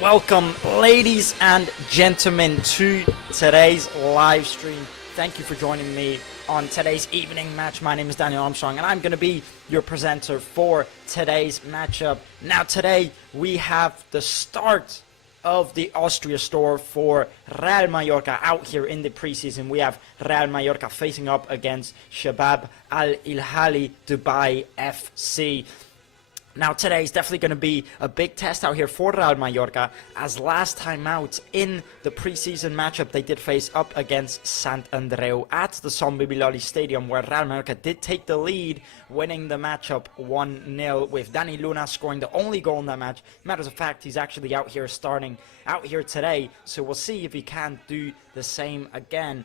Welcome, ladies and gentlemen, to today's live stream. Thank you for joining me on today's evening match. My name is Daniel Armstrong, and I'm going to be your presenter for today's matchup. Now, today we have the start of the Austria store for Real Mallorca out here in the preseason. We have Real Mallorca facing up against Shabab Al Ahli Dubai FC. Now today is definitely going to be a big test out here for Real Mallorca, as last time out in the preseason matchup they did face up against Sant Andreu at the Sant Bibiloli Stadium, where Real Mallorca did take the lead, winning the matchup 1-0 with Dani Luna scoring the only goal in that match. Matters of fact, he's actually starting out here today, so we'll see if he can do the same again.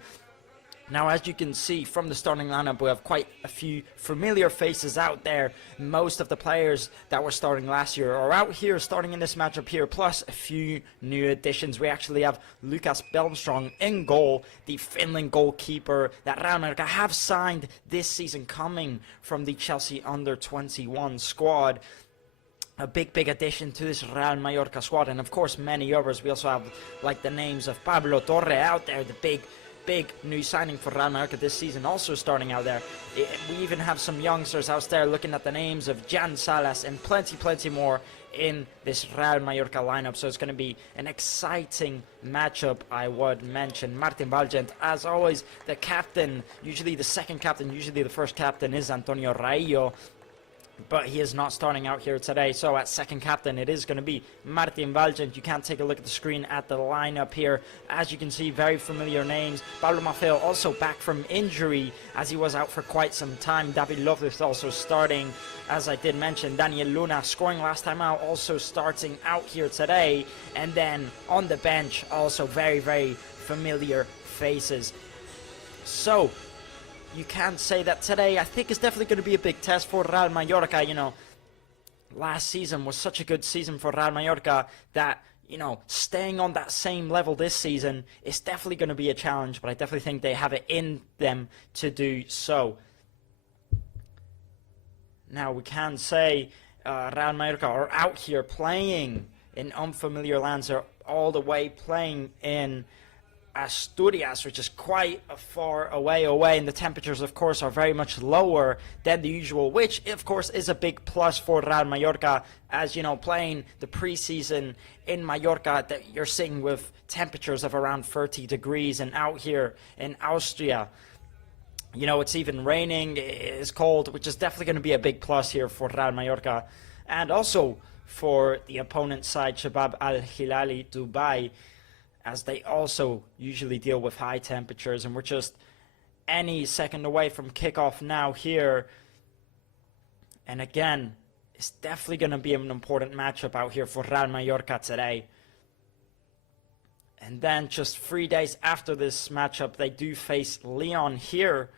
Now, as you can see from the starting lineup, we have quite a few familiar faces out there. Most of the players that were starting last year are out here starting in this matchup here, plus a few new additions. We actually have Lucas Belmstrong in goal, the Finland goalkeeper that Real Mallorca have signed this season, coming from the Chelsea under-21 squad. A big addition to this Real Mallorca squad, and of course many others. We also have like the names of Pablo Torre out there, the big new signing for Real Mallorca this season, also starting out there. We even have some youngsters out there, looking at the names of Jan Salas and plenty more in this Real Mallorca lineup. So it's going to be an exciting matchup, I would mention. Martin Valgent, as always, the captain, usually the second captain, usually the first captain is Antonio Raillo, but he is not starting out here today. So at second captain, it is going to be Martin Valgent. You can take a look at the screen at the lineup here. As you can see, very familiar names. Pablo Maffeo also back from injury, as he was out for quite some time. David Lovelace also starting, as I did mention. Daniel Luna scoring last time out, also starting out here today. And then on the bench, also very familiar faces. So you can say that today, I think, is definitely going to be a big test for Real Mallorca. You know, last season was such a good season for Real Mallorca that, you know, staying on that same level this season is definitely going to be a challenge, but I definitely think they have it in them to do so. Now, we can say Real Mallorca are out here playing in unfamiliar lands. They're all the way playing in Asturias, which is quite a far away, and the temperatures, of course, are very much lower than the usual, which, of course, is a big plus for Real Mallorca, as, you know, playing the preseason in Mallorca, that you're seeing with temperatures of around 30 degrees, and out here in Austria, you know, it's even raining, it's cold, which is definitely going to be a big plus here for Real Mallorca, and also for the opponent side, Shabab Al Ahli Dubai, as they also usually deal with high temperatures, and we're just any second away from kickoff now here. And again, it's definitely going to be an important matchup out here for Real Mallorca today. And then just 3 days after this matchup, they do face Lyon here,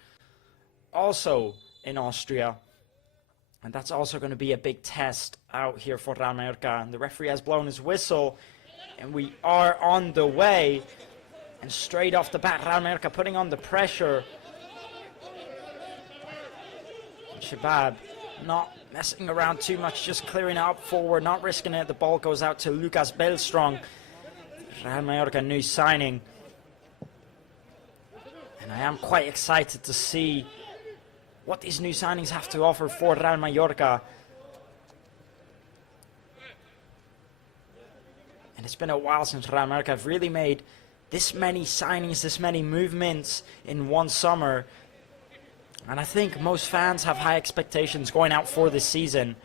also in Austria. And that's also going to be a big test out here for Real Mallorca. And the referee has blown his whistle, and we are on the way. And straight off the bat, Real Mallorca putting on the pressure. And Shabab not messing around too much, just clearing it up forward, not risking it. The ball goes out to Lucas Belmstrong, Real Mallorca new signing. And I am quite excited to see what these new signings have to offer for Real Mallorca. And it's been a while since Real Mallorca have really made this many signings, this many movements in one summer. And I think most fans have high expectations going out for this season.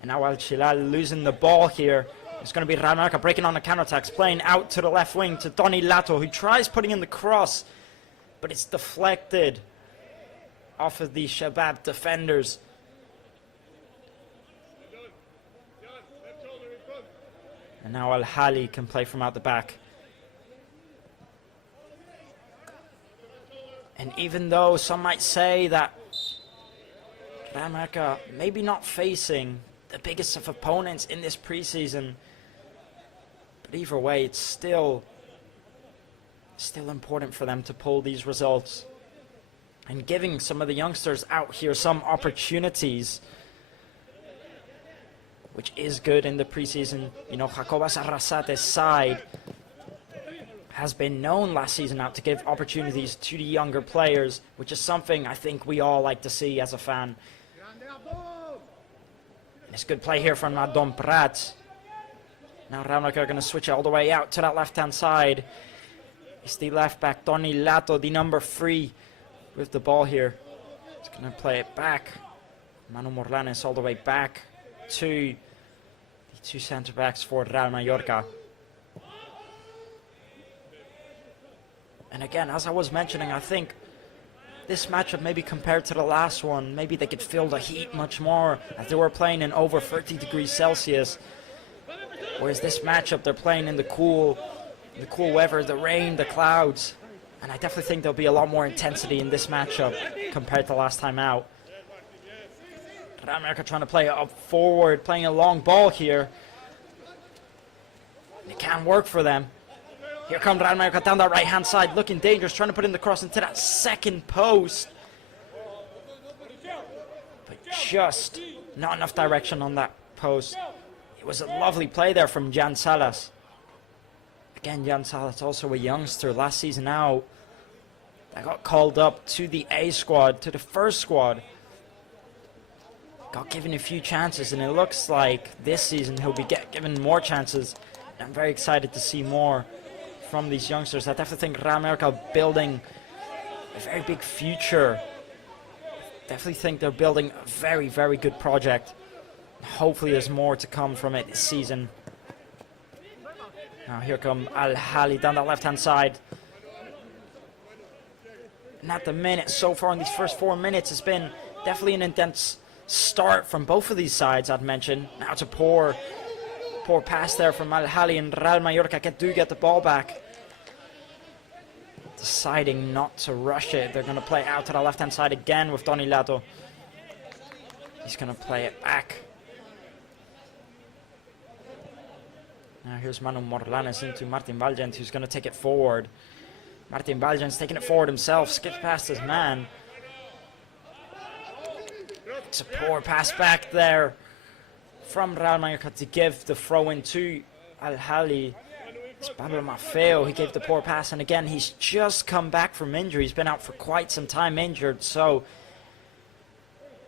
And now Al Chilal losing the ball here. It's going to be Real Mallorca breaking on the counterattacks, playing out to the left wing to Donny Lato, who tries putting in the cross, but it's deflected off of the Shabab defenders. And now Al Ahli can play from out the back. And even though some might say that Real Mallorca maybe not facing the biggest of opponents in this preseason, but either way, it's still important for them to pull these results. And giving some of the youngsters out here some opportunities which is good in the preseason. You know, Jacobas Arrasate's side has been known last season out to give opportunities to the younger players, which is something I think we all like to see as a fan. And it's good play here from Adon Prat. Now Real Mallorca are going to switch it all the way out to that left-hand side. It's the left back, Tony Lato, the number 3, with the ball here. He's going to play it back. Manu Morlanes all the way back to the 2 centre-backs for Real Mallorca. And again, as I was mentioning, I think this matchup, maybe compared to the last one, maybe they could feel the heat much more as they were playing in over 30 degrees Celsius. Whereas this matchup, they're playing in the cool weather, the rain, the clouds. And I definitely think there'll be a lot more intensity in this matchup compared to last time out. Real Mallorca trying to play it up forward, playing a long ball here. It can't work for them. Here comes Real Mallorca down that right-hand side, looking dangerous, trying to put in the cross into that second post. But just not enough direction on that post. It was a lovely play there from Jan Salas. Again, Jan Salas, also a youngster last season out. That got called up to the A squad, to the first squad. Got given a few chances, and it looks like this season he'll be given more chances. I'm very excited to see more from these youngsters. I definitely think Real Mallorca are building a very big future. Definitely think they're building a very, very good project. Hopefully there's more to come from it this season. Now here come Al Ahli down that left-hand side. And at the minute, so far in these first 4 minutes, it's been definitely an intense start from both of these sides, I'd mention. Now it's a poor pass there from Al Ahli, and Real Mallorca do get the ball back. Deciding not to rush it. They're going to play out to the left-hand side again with Tony Lato. He's going to play it back. Now here's Manu Morlanes into Martin Valgent, who's going to take it forward. Martin Valgent's taking it forward himself, skips past his man. It's a poor pass back there from Real Mallorca to give the throw-in to Al Ahli. It's Pablo Maffeo. He gave the poor pass, and again, he's just come back from injury. He's been out for quite some time injured, so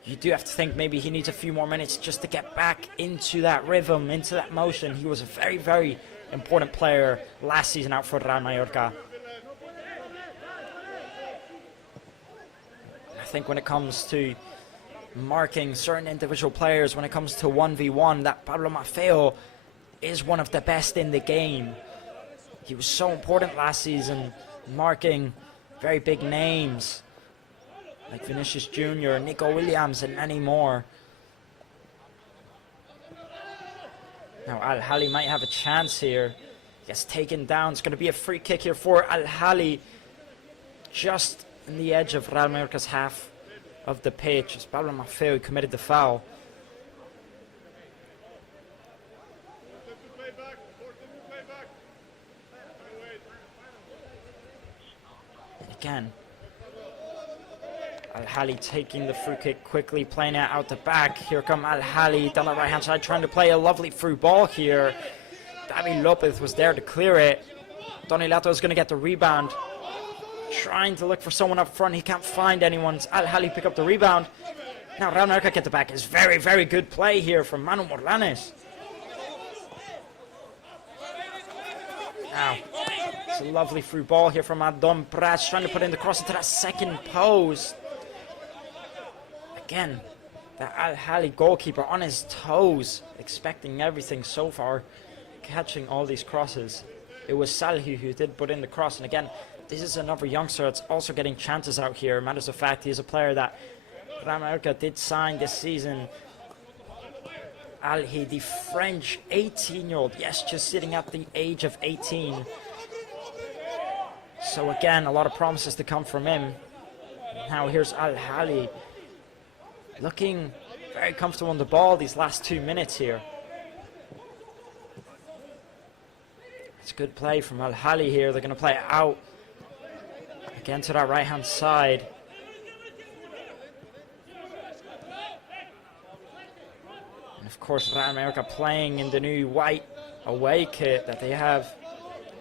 you do have to think maybe he needs a few more minutes just to get back into that rhythm, into that motion. He was a very, very important player last season out for Real Mallorca. I think when it comes to marking certain individual players, when it comes to 1v1, that Pablo Maffeo is one of the best in the game. He was so important last season, marking very big names like Vinicius Jr., Nico Williams, and many more. Now Al Ahli might have a chance here. Gets taken down. It's going to be a free kick here for Al Ahli, just in the edge of Real Mallorca's half of the pitch. It's Pablo Maffeo who committed the foul. And again, Al Ahli taking the free kick quickly, playing it out the back. Here come Al Ahli down the right hand side, trying to play a lovely through ball here. David Lopez was there to clear it. Tony Lato is going to get the rebound, trying to look for someone up front. He can't find anyone. Al Ahli pick up the rebound. Now Real Mallorca get the back. It's very, very good play here from Manu Morlanes. Now, it's a lovely through ball here from Adon Prats, trying to put in the cross into that second post. Again, the Al Ahli goalkeeper on his toes, expecting everything so far, catching all these crosses. It was Salhi who did put in the cross, and again, this is another youngster that's also getting chances out here. Matters of fact, he's a player that Real Mallorca did sign this season. Alhi, the French 18-year-old, yes, just sitting at the age of 18. So again, a lot of promises to come from him. Now here's Al Ahli, looking very comfortable on the ball these last 2 minutes here. It's good play from Al Ahli here. They're going to play it out again to that right-hand side. And of course, Real Mallorca playing in the new white away kit that they have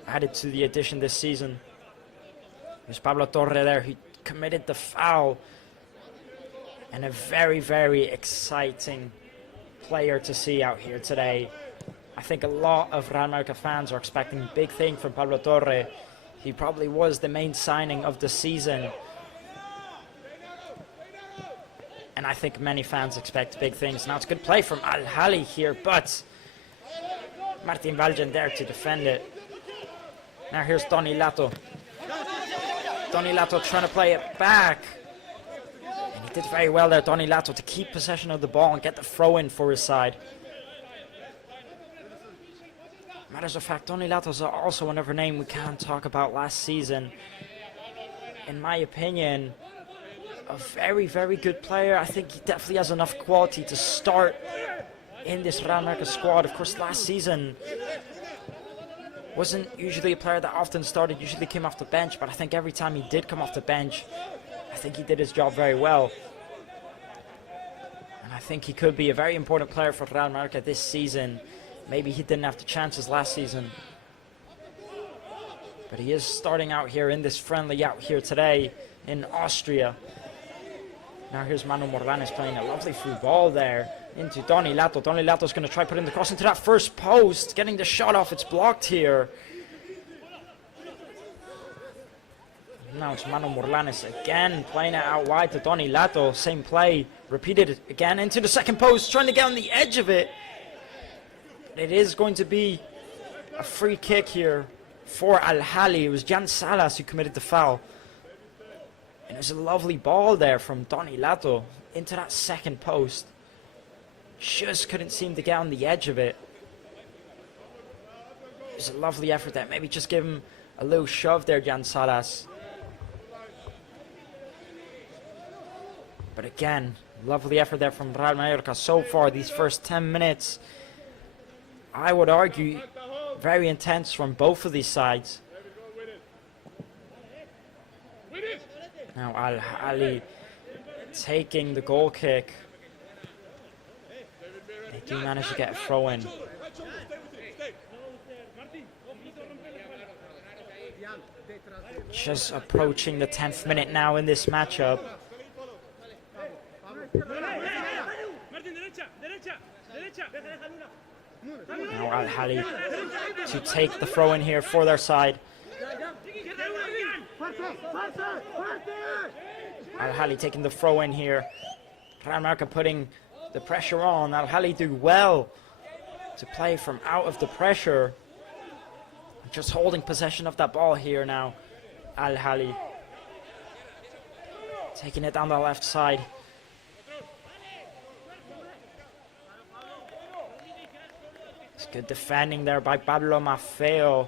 added to the addition this season. There's Pablo Torre there, who committed the foul. And a very, very exciting player to see out here today. I think a lot of Real Mallorca fans are expecting big things from Pablo Torre. He probably was the main signing of the season. And I think many fans expect big things. Now it's a good play from Al Ahli here, but Martin Valgen there to defend it. Now here's Donny Lato. Donny Lato trying to play it back. And he did very well there, Donny Lato, to keep possession of the ball and get the throw in for his side. Matters of fact, Donny Lato is also another name we can't talk about last season. In my opinion, a very, very good player. I think he definitely has enough quality to start in this Real Mallorca squad. Of course, last season wasn't usually a player that often started, usually came off the bench, but I think every time he did come off the bench, I think he did his job very well. And I think he could be a very important player for Real Mallorca this season. Maybe he didn't have the chances last season, but he is starting out here in this friendly out here today in Austria. Now here's Manu Morlanes playing a lovely through ball there into Donny Lato. Donny Lato's going to try putting the cross into that first post, getting the shot off. It's blocked here. Now it's Manu Morlanes again playing it out wide to Donny Lato. Same play, repeated again into the second post, trying to get on the edge of it. It is going to be a free kick here for Al Ahli. It was Jan Salas who committed the foul. And it was a lovely ball there from Donny Lato into that second post. Just couldn't seem to get on the edge of it. It was a lovely effort there. Maybe just give him a little shove there, Jan Salas. But again, lovely effort there from Real Mallorca so far these first 10 minutes. I would argue very intense from both of these sides. Now Al Ahli taking the goal kick. They do manage to get a throw in. Just approaching the 10th minute now in this matchup. Now Al Ahli to take the throw in here for their side. Al Ahli taking the throw in here. Real Mallorca putting the pressure on. Al Ahli do well to play from out of the pressure. Just holding possession of that ball here now. Al Ahli taking it down the left side. It's good defending there by Pablo Maffeo,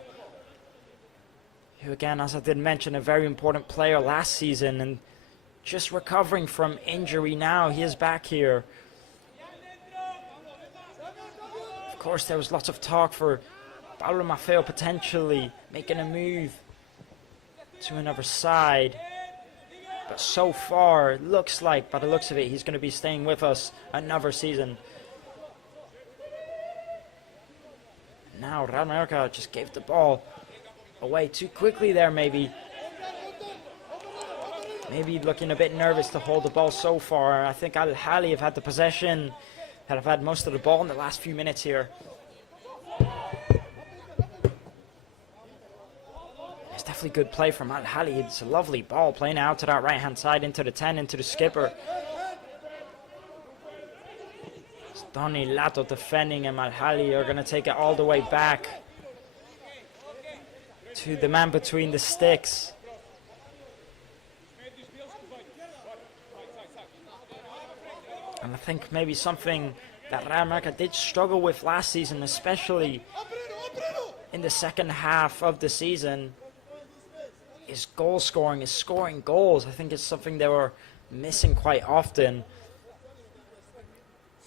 who again, as I did mention, a very important player last season and just recovering from injury now. He is back here. Of course, there was lots of talk for Pablo Maffeo potentially making a move to another side. But so far, it looks like, by the looks of it, he's going to be staying with us another season. Now Real Mallorca just gave the ball away too quickly there, maybe. Maybe looking a bit nervous to hold the ball so far. I think Al Ahli have had the possession, have had most of the ball in the last few minutes here. It's definitely good play from Al Ahli. It's a lovely ball playing out to that right hand side into the 10, into the skipper. It's Donny Lato defending him. Al Ahli are going to take it all the way back to the man between the sticks. And I think maybe something that Real Mallorca did struggle with last season, especially in the second half of the season, is goal scoring, is scoring goals. I think it's something they were missing quite often.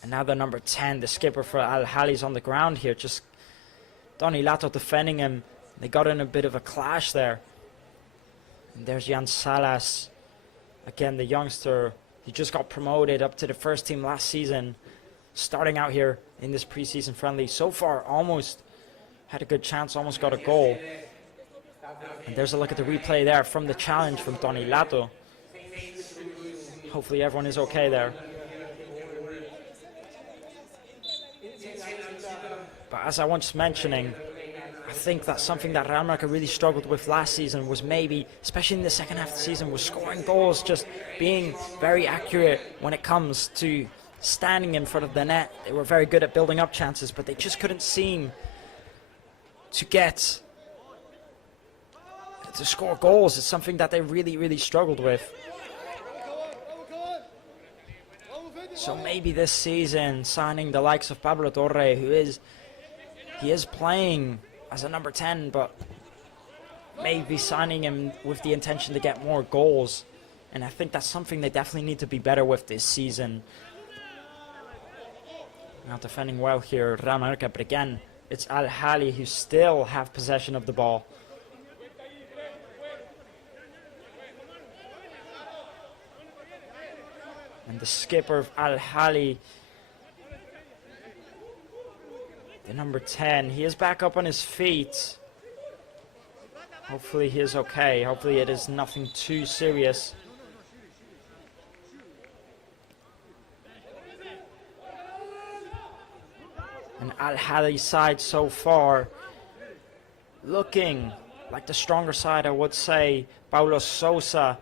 And now the number 10, the skipper for Al Ahli, is on the ground here. Just Donny Lato defending him. They got in a bit of a clash there. And there's Jan Salas. Again, the youngster. He just got promoted up to the first team last season. Starting out here in this preseason friendly. So far, almost had a good chance, almost got a goal. And there's a look at the replay there from the challenge from Tony Lato. Hopefully everyone is okay there. But as I was mentioning, I think that's something that Real Mallorca really struggled with last season, was maybe, especially in the second half of the season, was scoring goals, just being very accurate when it comes to standing in front of the net. They were very good at building up chances, but they just couldn't seem to get to score goals. It's something that they really, really struggled with. So maybe this season, signing the likes of Pablo Torre, he is playing as a number 10, but maybe signing him with the intention to get more goals. And I think that's something they definitely need to be better with this season. Now defending well here, Real Mallorca, but again, it's Al Ahli who still have possession of the ball. And the skipper of Al Ahli, the number 10, he is back up on his feet. Hopefully he is okay. Hopefully it is nothing too serious. And Al Ahli's side so far looking like the stronger side, I would say. Paulo Sousa,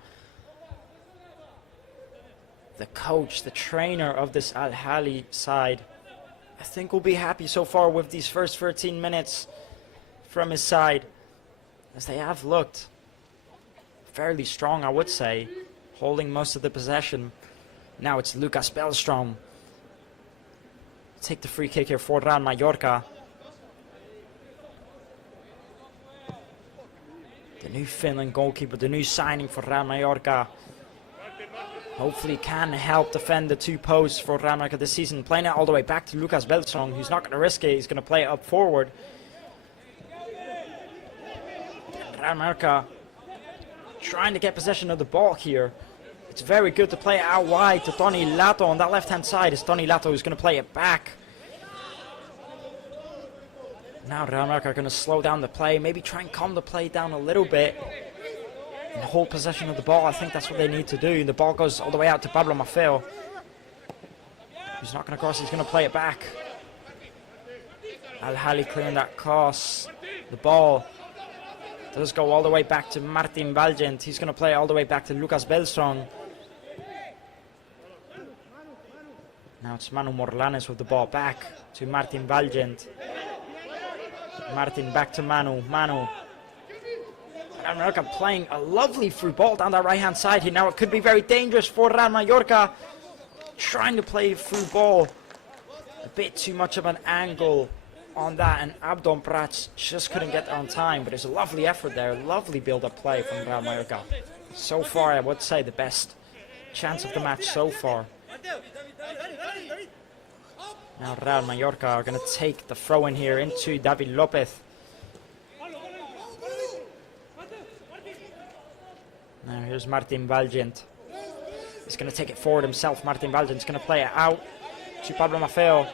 the coach, the trainer of this Al Ahli side, I think will be happy so far with these first 13 minutes from his side, as they have looked fairly strong, I would say, holding most of the possession. Now it's Lucas Bellstrom. Take the free kick here for Real Mallorca. The new Finland goalkeeper, the new signing for Real Mallorca. Hopefully can help defend the two posts for Real Mallorca this season. Playing it all the way back to Lucas Bellstrom, who's not going to risk it. He's going to play it up forward. Real Mallorca trying to get possession of the ball here. It's very good to play it out wide to Tony Lato on that left-hand side. It's Tony Lato who's going to play it back. Now Real Mallorca are going to slow down the play, maybe try and calm the play down a little bit and hold possession of the ball. I think that's what they need to do. The ball goes all the way out to Pablo Maffeo. He's not going to cross, he's going to play it back. Al Ahli clearing that cross. The ball does go all the way back to Martin Valgent. He's going to play all the way back to Lucas Bellstrom. Now it's Manu Morlanes with the ball back to Martin Valgent. Martin back to Manu. Manu. Real Mallorca playing a lovely through ball down that right hand side here. Now it could be very dangerous for Real Mallorca. Trying to play through ball. A bit too much of an angle on that, and Abdon Prats just couldn't get there on time. But it's a lovely effort there. Lovely build-up play from Real Mallorca. So far, I would say the best chance of the match so far. Now Real Mallorca are going to take the throw in here into David Lopez. Now here's Martin Valgent. He's going to take it forward himself. Martin Valgent's going to play it out to Pablo Maffeo.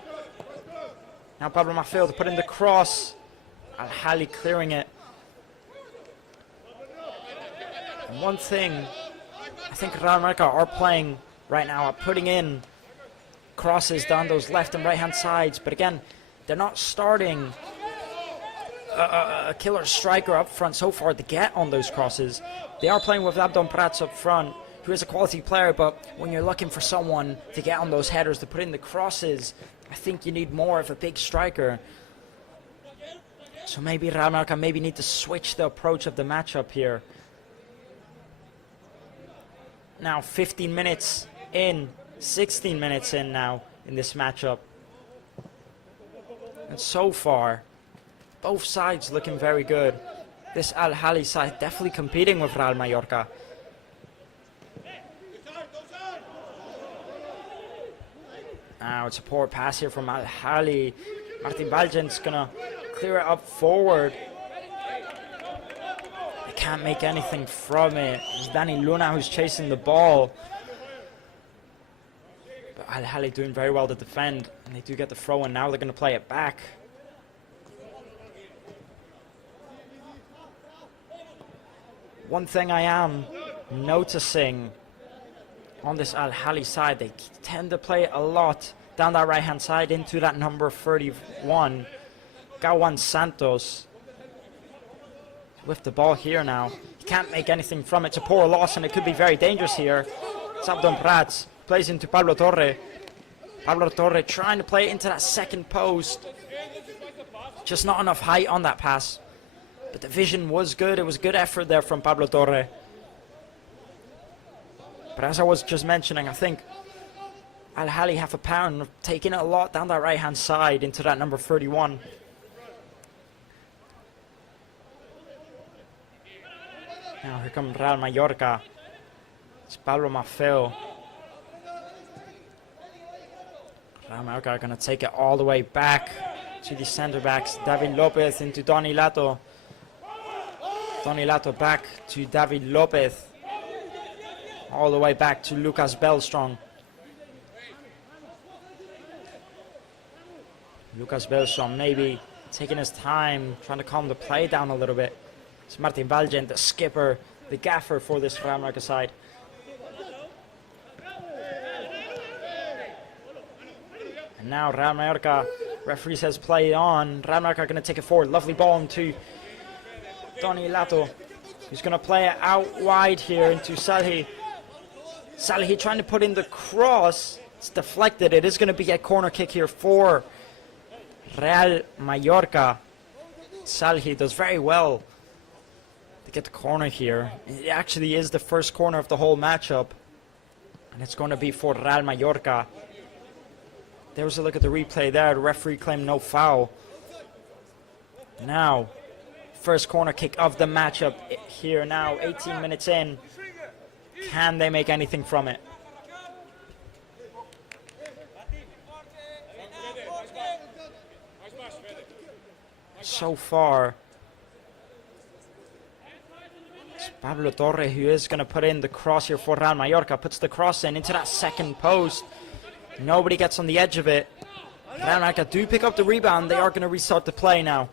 Now Pablo Maffeo to put in the cross. Al Ahli clearing it. And one thing I think Real Mallorca are playing right now are putting in crosses down those left and right hand sides, but again, they're not starting a killer striker up front so far to get on those crosses. They are playing with Abdon Prats up front, who is a quality player, but when you're looking for someone to get on those headers, to put in the crosses, I think you need more of a big striker. So maybe Real Mallorca need to switch the approach of the matchup here. Now 15 minutes in, 16 minutes in now in this matchup. And so far, both sides looking very good. This Al Ahli side definitely competing with Real Mallorca. Now it's a poor pass here from Al Ahli. Martin Valgent's gonna clear it up forward. They can't make anything from it. It's Danny Luna who's chasing the ball. Al Ahli doing very well to defend, and they do get the throw, and now they're going to play it back. One thing I am noticing on this Al Ahli side, they tend to play it a lot down that right hand side into that number 31, Gawan Santos. With the ball here now, he can't make anything from it. It's a poor loss, and it could be very dangerous here. Sabdon Prats plays into Pablo Torre. Pablo Torre trying to play into that second post. Just not enough height on that pass. But the vision was good. It was good effort there from Pablo Torre. But as I was just mentioning, I think Al Ahli have a pound of taking it a lot down that right hand side into that number 31. Now here comes Real Mallorca. It's Pablo Maffeo. Real Mallorca are going to take it all the way back to the centre backs. David Lopez into Donny Lato. Donny Lato back to David Lopez. All the way back to Lucas Belstrong. Lucas Belstrong maybe taking his time, trying to calm the play down a little bit. It's Martin Valgent, the skipper, the gaffer for this Real Mallorca side. And now Real Mallorca, referee says play on. Real Mallorca are going to take it forward. Lovely ball into Donny Lato. He's going to play it out wide here into Salhi. Salhi trying to put in the cross. It's deflected. It is going to be a corner kick here for Real Mallorca. Salhi does very well to get the corner here. It actually is the first corner of the whole matchup. And it's going to be for Real Mallorca. There was a look at the replay there. The referee claimed no foul. Now, first corner kick of the matchup here now, 18 minutes in. Can they make anything from it? So far, it's Pablo Torre who is going to put in the cross here for Real Mallorca. Puts the cross in into that second post. Nobody gets on the edge of it. Real Mallorca do pick up the rebound. They are going to restart the play now.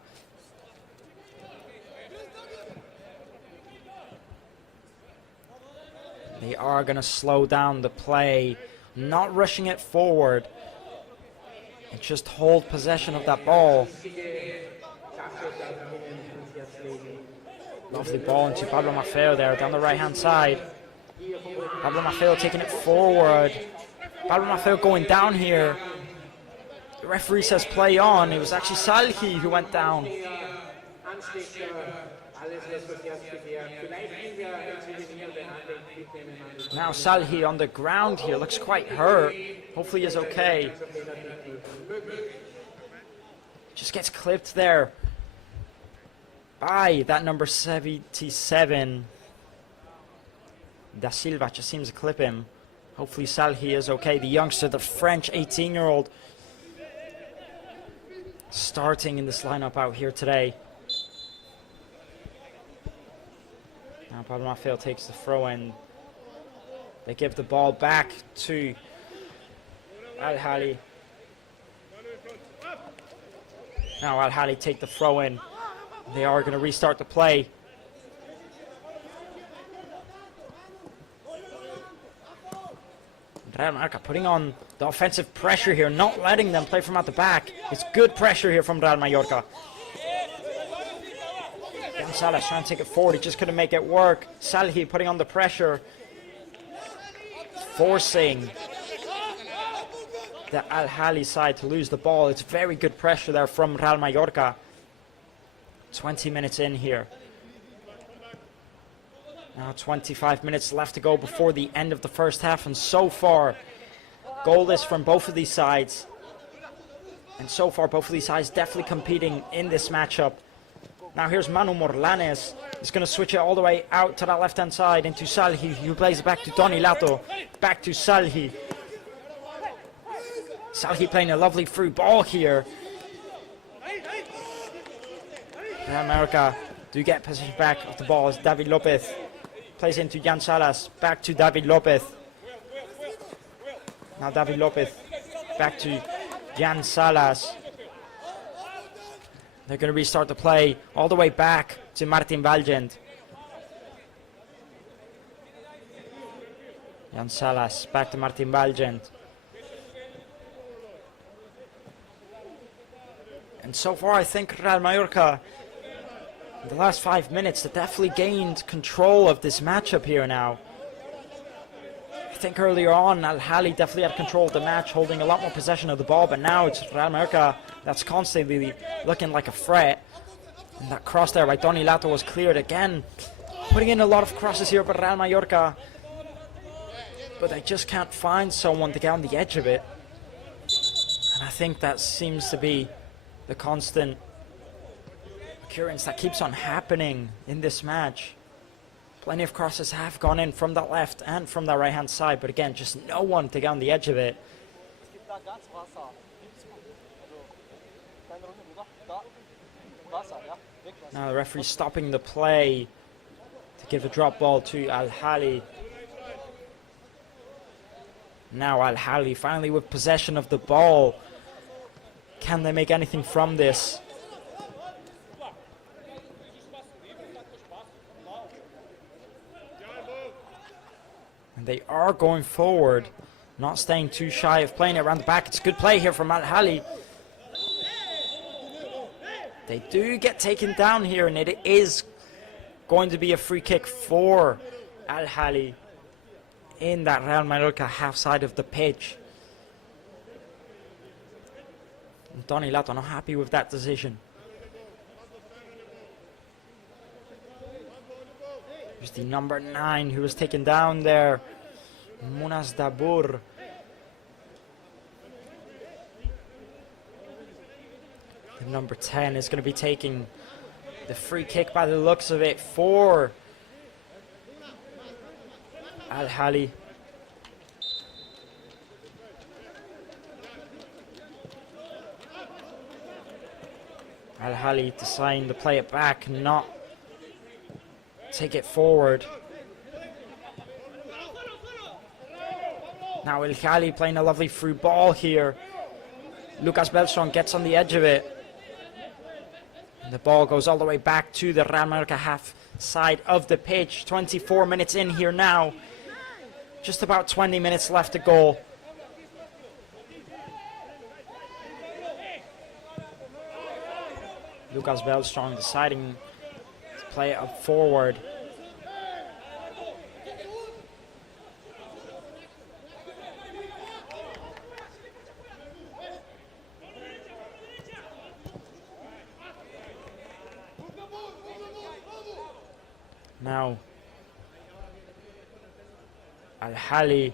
They are going to slow down the play, not rushing it forward, and just hold possession of that ball. Lovely ball into Pablo Maffeo there down the right hand side. Pablo Maffeo taking it forward. Pablo Maffeo going down here. The referee says play on. It was actually Salhi who went down. Now Salhi on the ground here, looks quite hurt. Hopefully he's okay. Just gets clipped there by that number 77. Da Silva just seems to clip him. Hopefully Salhi is okay. The youngster, the French 18-year-old, starting in this lineup out here today. Now Pablo Maffeo takes the throw in. They give the ball back to Al Ahli. Now Al Ahli take the throw in. They are going to restart the play. Real Mallorca putting on the offensive pressure here, not letting them play from out the back. It's good pressure here from Real Mallorca. Gonzalez trying to take it forward. He just couldn't make it work. Salhi putting on the pressure, forcing the Al Ahli side to lose the ball. It's very good pressure there from Real Mallorca. 20 minutes in here. Now 25 minutes left to go before the end of the first half, and so far goalless from both of these sides. And so far both of these sides definitely competing in this matchup. Now here's Manu Morlanes. He's going to switch it all the way out to that left-hand side into Salhi, who plays it back to Donny Lato. Back to Salhi. Salhi playing a lovely through ball here. Real Mallorca do get possession back of the ball as David Lopez plays into Jan Salas. Back to David Lopez. Now David Lopez back to Jan Salas. They're going to restart the play all the way back to Martin Valgent. Jan Salas back to Martin Valgent. And so far I think Real Mallorca, in the last 5 minutes, they definitely gained control of this matchup here now. I think earlier on Al Ahli definitely had control of the match, holding a lot more possession of the ball, but now it's Real Mallorca that's constantly looking like a threat. And that cross there by Donny Lato was cleared again, putting in a lot of crosses here by Real Mallorca, but they just can't find someone to get on the edge of it. And I think that seems to be the constant occurrence that keeps on happening in this match. Plenty of crosses have gone in from that left and from that right hand side, but again, just no one to get on the edge of it. Now the referee stopping the play to give a drop ball to Al Ahli. Now Al Ahli finally with possession of the ball. Can they make anything from this? And they are going forward, not staying too shy of playing it around the back. It's a good play here from Al Ahli. They do get taken down here, and it is going to be a free kick for Al Ahli in that Real Mallorca half side of the pitch. And Donny Lato not happy with that decision. There's the number 9 who was taken down there, Munas Dabur. The number 10 is going to be taking the free kick by the looks of it for Al Ahli. Al Ahli deciding to play it back, not take it forward. Now Al Ahli playing a lovely through ball here. Lucas Beltran gets on the edge of it. And the ball goes all the way back to the Real Mallorca half side of the pitch. 24 minutes in here now. Just about 20 minutes left to go. Lucas Beltran deciding to play it up forward. Now Al Ahli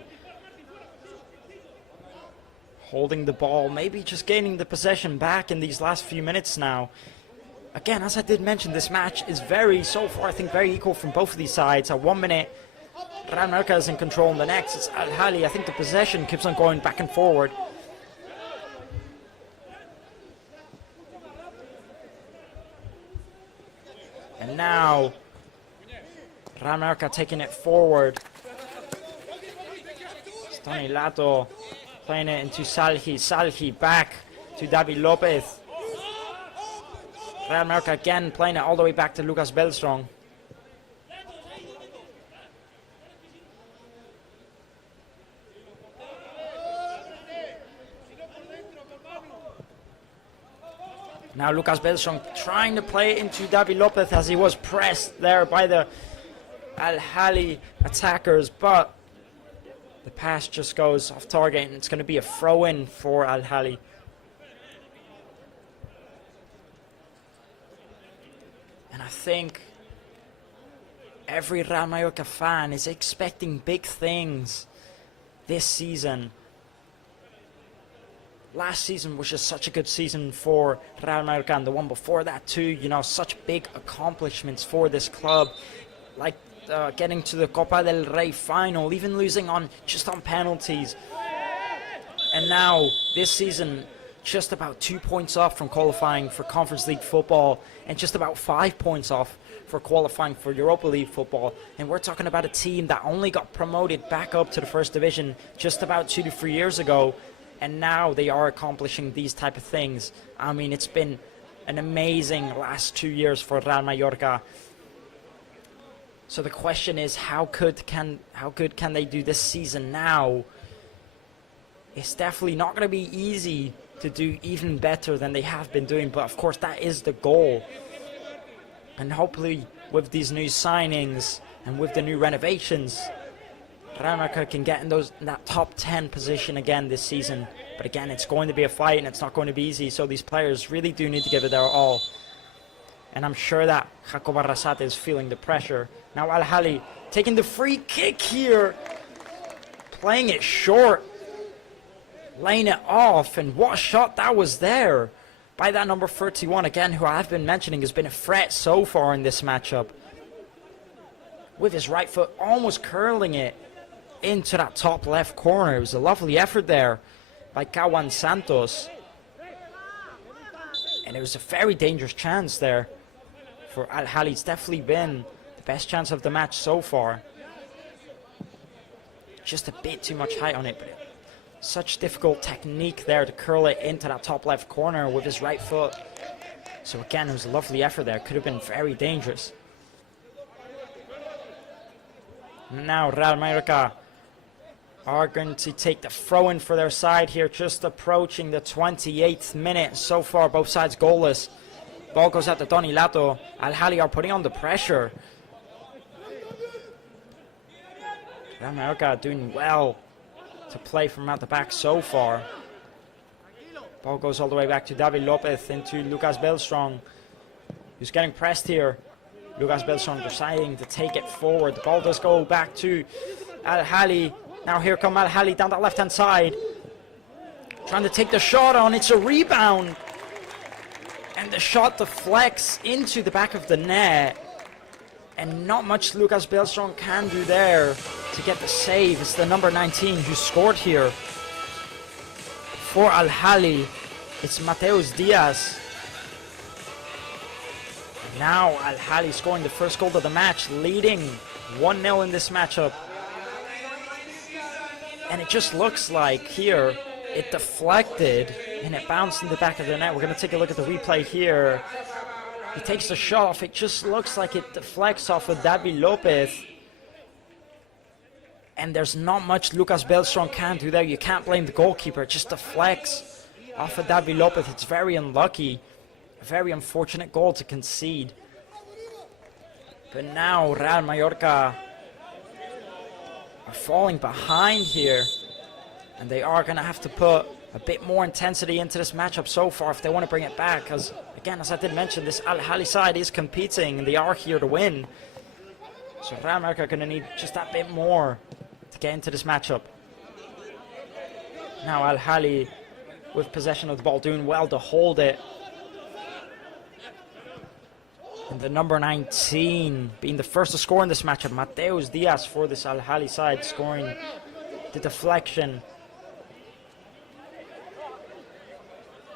holding the ball, maybe just gaining the possession back in these last few minutes now. Again, as I did mention, this match is so far, I think, very equal from both of these sides. At 1 minute, Real Mallorca is in control, and the next, it's Al Ahli. I think the possession keeps on going back and forward. And now, Real Mallorca taking it forward. Donny Lato playing it into Salhi. Salhi back to David Lopez. Real Mallorca again playing it all the way back to Lucas Beltran. Now Lucas Beltran trying to play it into David Lopez as he was pressed there by the Al Ahli attackers, but the pass just goes off target and it's going to be a throw-in for Al Ahli. And I think every Real Mallorca fan is expecting big things this season. Last season was just such a good season for Real Mallorca, and the one before that too, you know, such big accomplishments for this club, like getting to the Copa del Rey final, even losing just on penalties. And now this season just about 2 points off from qualifying for Conference League football and just about 5 points off for qualifying for Europa League football. And we're talking about a team that only got promoted back up to the first division just about 2 to 3 years ago, and now they are accomplishing these type of things. I mean, it's been an amazing last 2 years for Real Mallorca. So the question is, how good can they do this season now? It's definitely not going to be easy to do even better than they have been doing, but of course that is the goal. And hopefully with these new signings and with the new renovations, Real Mallorca can get in that top 10 position again this season. But again, it's going to be a fight and it's not going to be easy, so these players really do need to give it their all. And I'm sure that Jacob Arrasate is feeling the pressure. Now Al Ahli taking the free kick here, playing it short, laying it off, and what a shot that was there by that number 31 again, who I've been mentioning has been a threat so far in this matchup. With his right foot almost curling it into that top left corner. It was a lovely effort there by Kawan Santos. And it was a very dangerous chance there for Al Ahli. It's definitely been the best chance of the match so far. Just a bit too much height on it, but such difficult technique there to curl it into that top left corner with his right foot. So again, it was a lovely effort there. Could have been very dangerous. Now Real Mallorca are going to take the throw-in for their side here, just approaching the 28th minute. So far, both sides goalless. Ball goes out to Tony Lato. Al Ahli are putting on the pressure. Real Mallorca doing well to play from out the back so far. Ball goes all the way back to David Lopez into Lucas Belstrong, who's getting pressed here. Lucas Belstrong deciding to take it forward. The ball does go back to Al Ahli. Now here come Al Ahli down that left-hand side, trying to take the shot on. It's a rebound, and the shot deflects into the back of the net, and not much Lucas Belstrong can do there to get the save. It's the number 19 who scored here for Al Ahli. It's Mateus Diaz. Now Al Ahli scoring the first goal of the match, leading 1-0 in this matchup. And it just looks like here it deflected and it bounced in the back of the net. We're going to take a look at the replay here. He takes the shot off. It just looks like it deflects off of David Lopez. And there's not much Lucas Belstrong can do there. You can't blame the goalkeeper. It just deflects off of David Lopez. It's very unlucky. A very unfortunate goal to concede. But now Real Mallorca are falling behind here, and they are going to have to put a bit more intensity into this matchup so far if they want to bring it back, because again, as I did mention, this Al Ahli side is competing and they are here to win. So Real Mallorca are going to need just that bit more to get into this matchup. Now Al Ahli with possession of the ball, doing well to hold it. And the number 19 being the first to score in this matchup, Mateus Diaz for this Al Ahli side, scoring the deflection.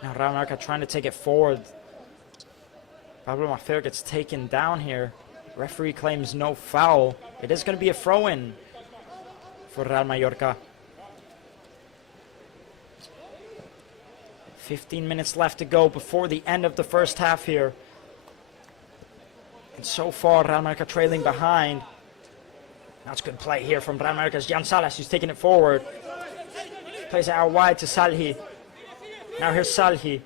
Now Real Mallorca trying to take it forward. Pablo Mafer gets taken down here. Referee claims no foul. It is going to be a throw-in for Real Mallorca. 15 minutes left to go before the end of the first half here. And so far, Real Mallorca trailing behind. That's good play here from Real Mallorca's Jan Salas, who's taking it forward. Plays it out wide to Salhi. Now here's Salhi.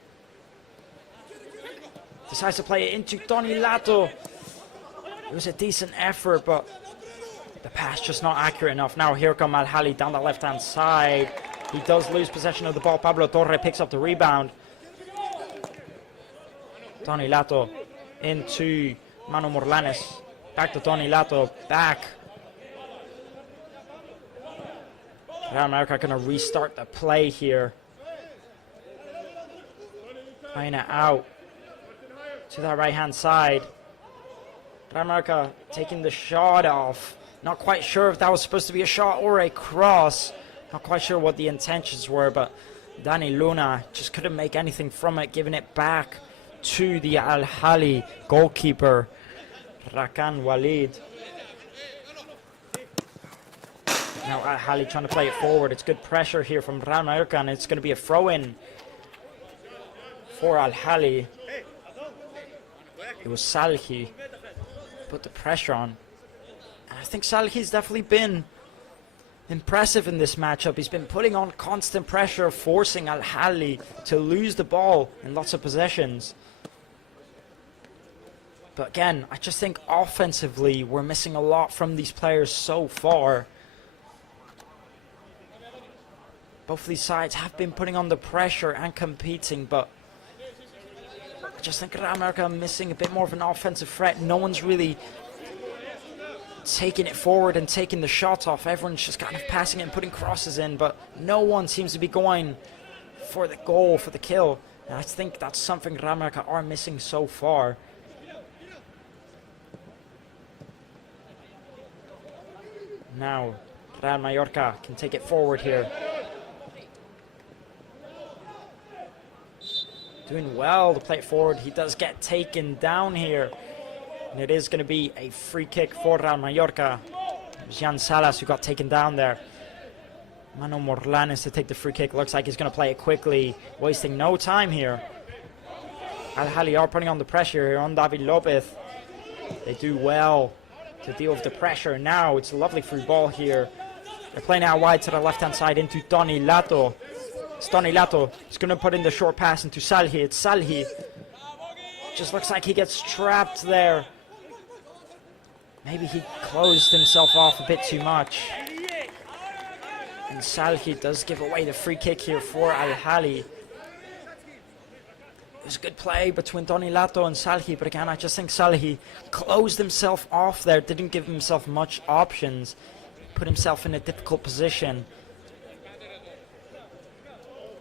Decides to play it into Tony Lato. It was a decent effort, but the pass just not accurate enough. Now here come Al Ahli down the left-hand side. He does lose possession of the ball. Pablo Torre picks up the rebound. Tony Lato into Manu Morlanes. Back to Tony Lato. Back. Real Mallorca going to restart the play here. Playing it out to that right-hand side. Real Mallorca taking the shot off. Not quite sure if that was supposed to be a shot or a cross. Not quite sure what the intentions were, but Danny Luna just couldn't make anything from it, giving it back to the Al Ahli goalkeeper, Rakan Walid. Now Al Ahli trying to play it forward. It's good pressure here from Real Mallorca, and it's going to be a throw-in for Al Ahli. It was Salhi put the pressure on. And I think Salhi's definitely been impressive in this matchup. He's been putting on constant pressure, forcing Al Ahli to lose the ball in lots of possessions. But again, I just think offensively we're missing a lot from these players so far. Both of these sides have been putting on the pressure and competing, but I just think Real Mallorca are missing a bit more of an offensive threat. No one's really taking it forward and taking the shot off. Everyone's just kind of passing it and putting crosses in, but no one seems to be going for the goal, for the kill. And I think that's something Real Mallorca are missing so far. Now, Real Mallorca can take it forward here. Doing well to play it forward. He does get taken down here. And it is going to be a free kick for Real Mallorca. It was Jan Salas who got taken down there. Mano Morlanes to take the free kick. Looks like he's going to play it quickly, wasting no time here. Al Ahli are putting on the pressure here on David Lopez. They do well to deal with the pressure. Now it's a lovely free ball here. They're playing out wide to the left-hand side into Tony Lato. It's Tony Lato. He's going to put in the short pass into Salhi. It's Salhi. Just looks like he gets trapped there. Maybe he closed himself off a bit too much. And Salhi does give away the free kick here for Al Ahli. It was a good play between Tony Lato and Salhi, but again, I just think Salhi closed himself off there, didn't give himself much options, put himself in a difficult position.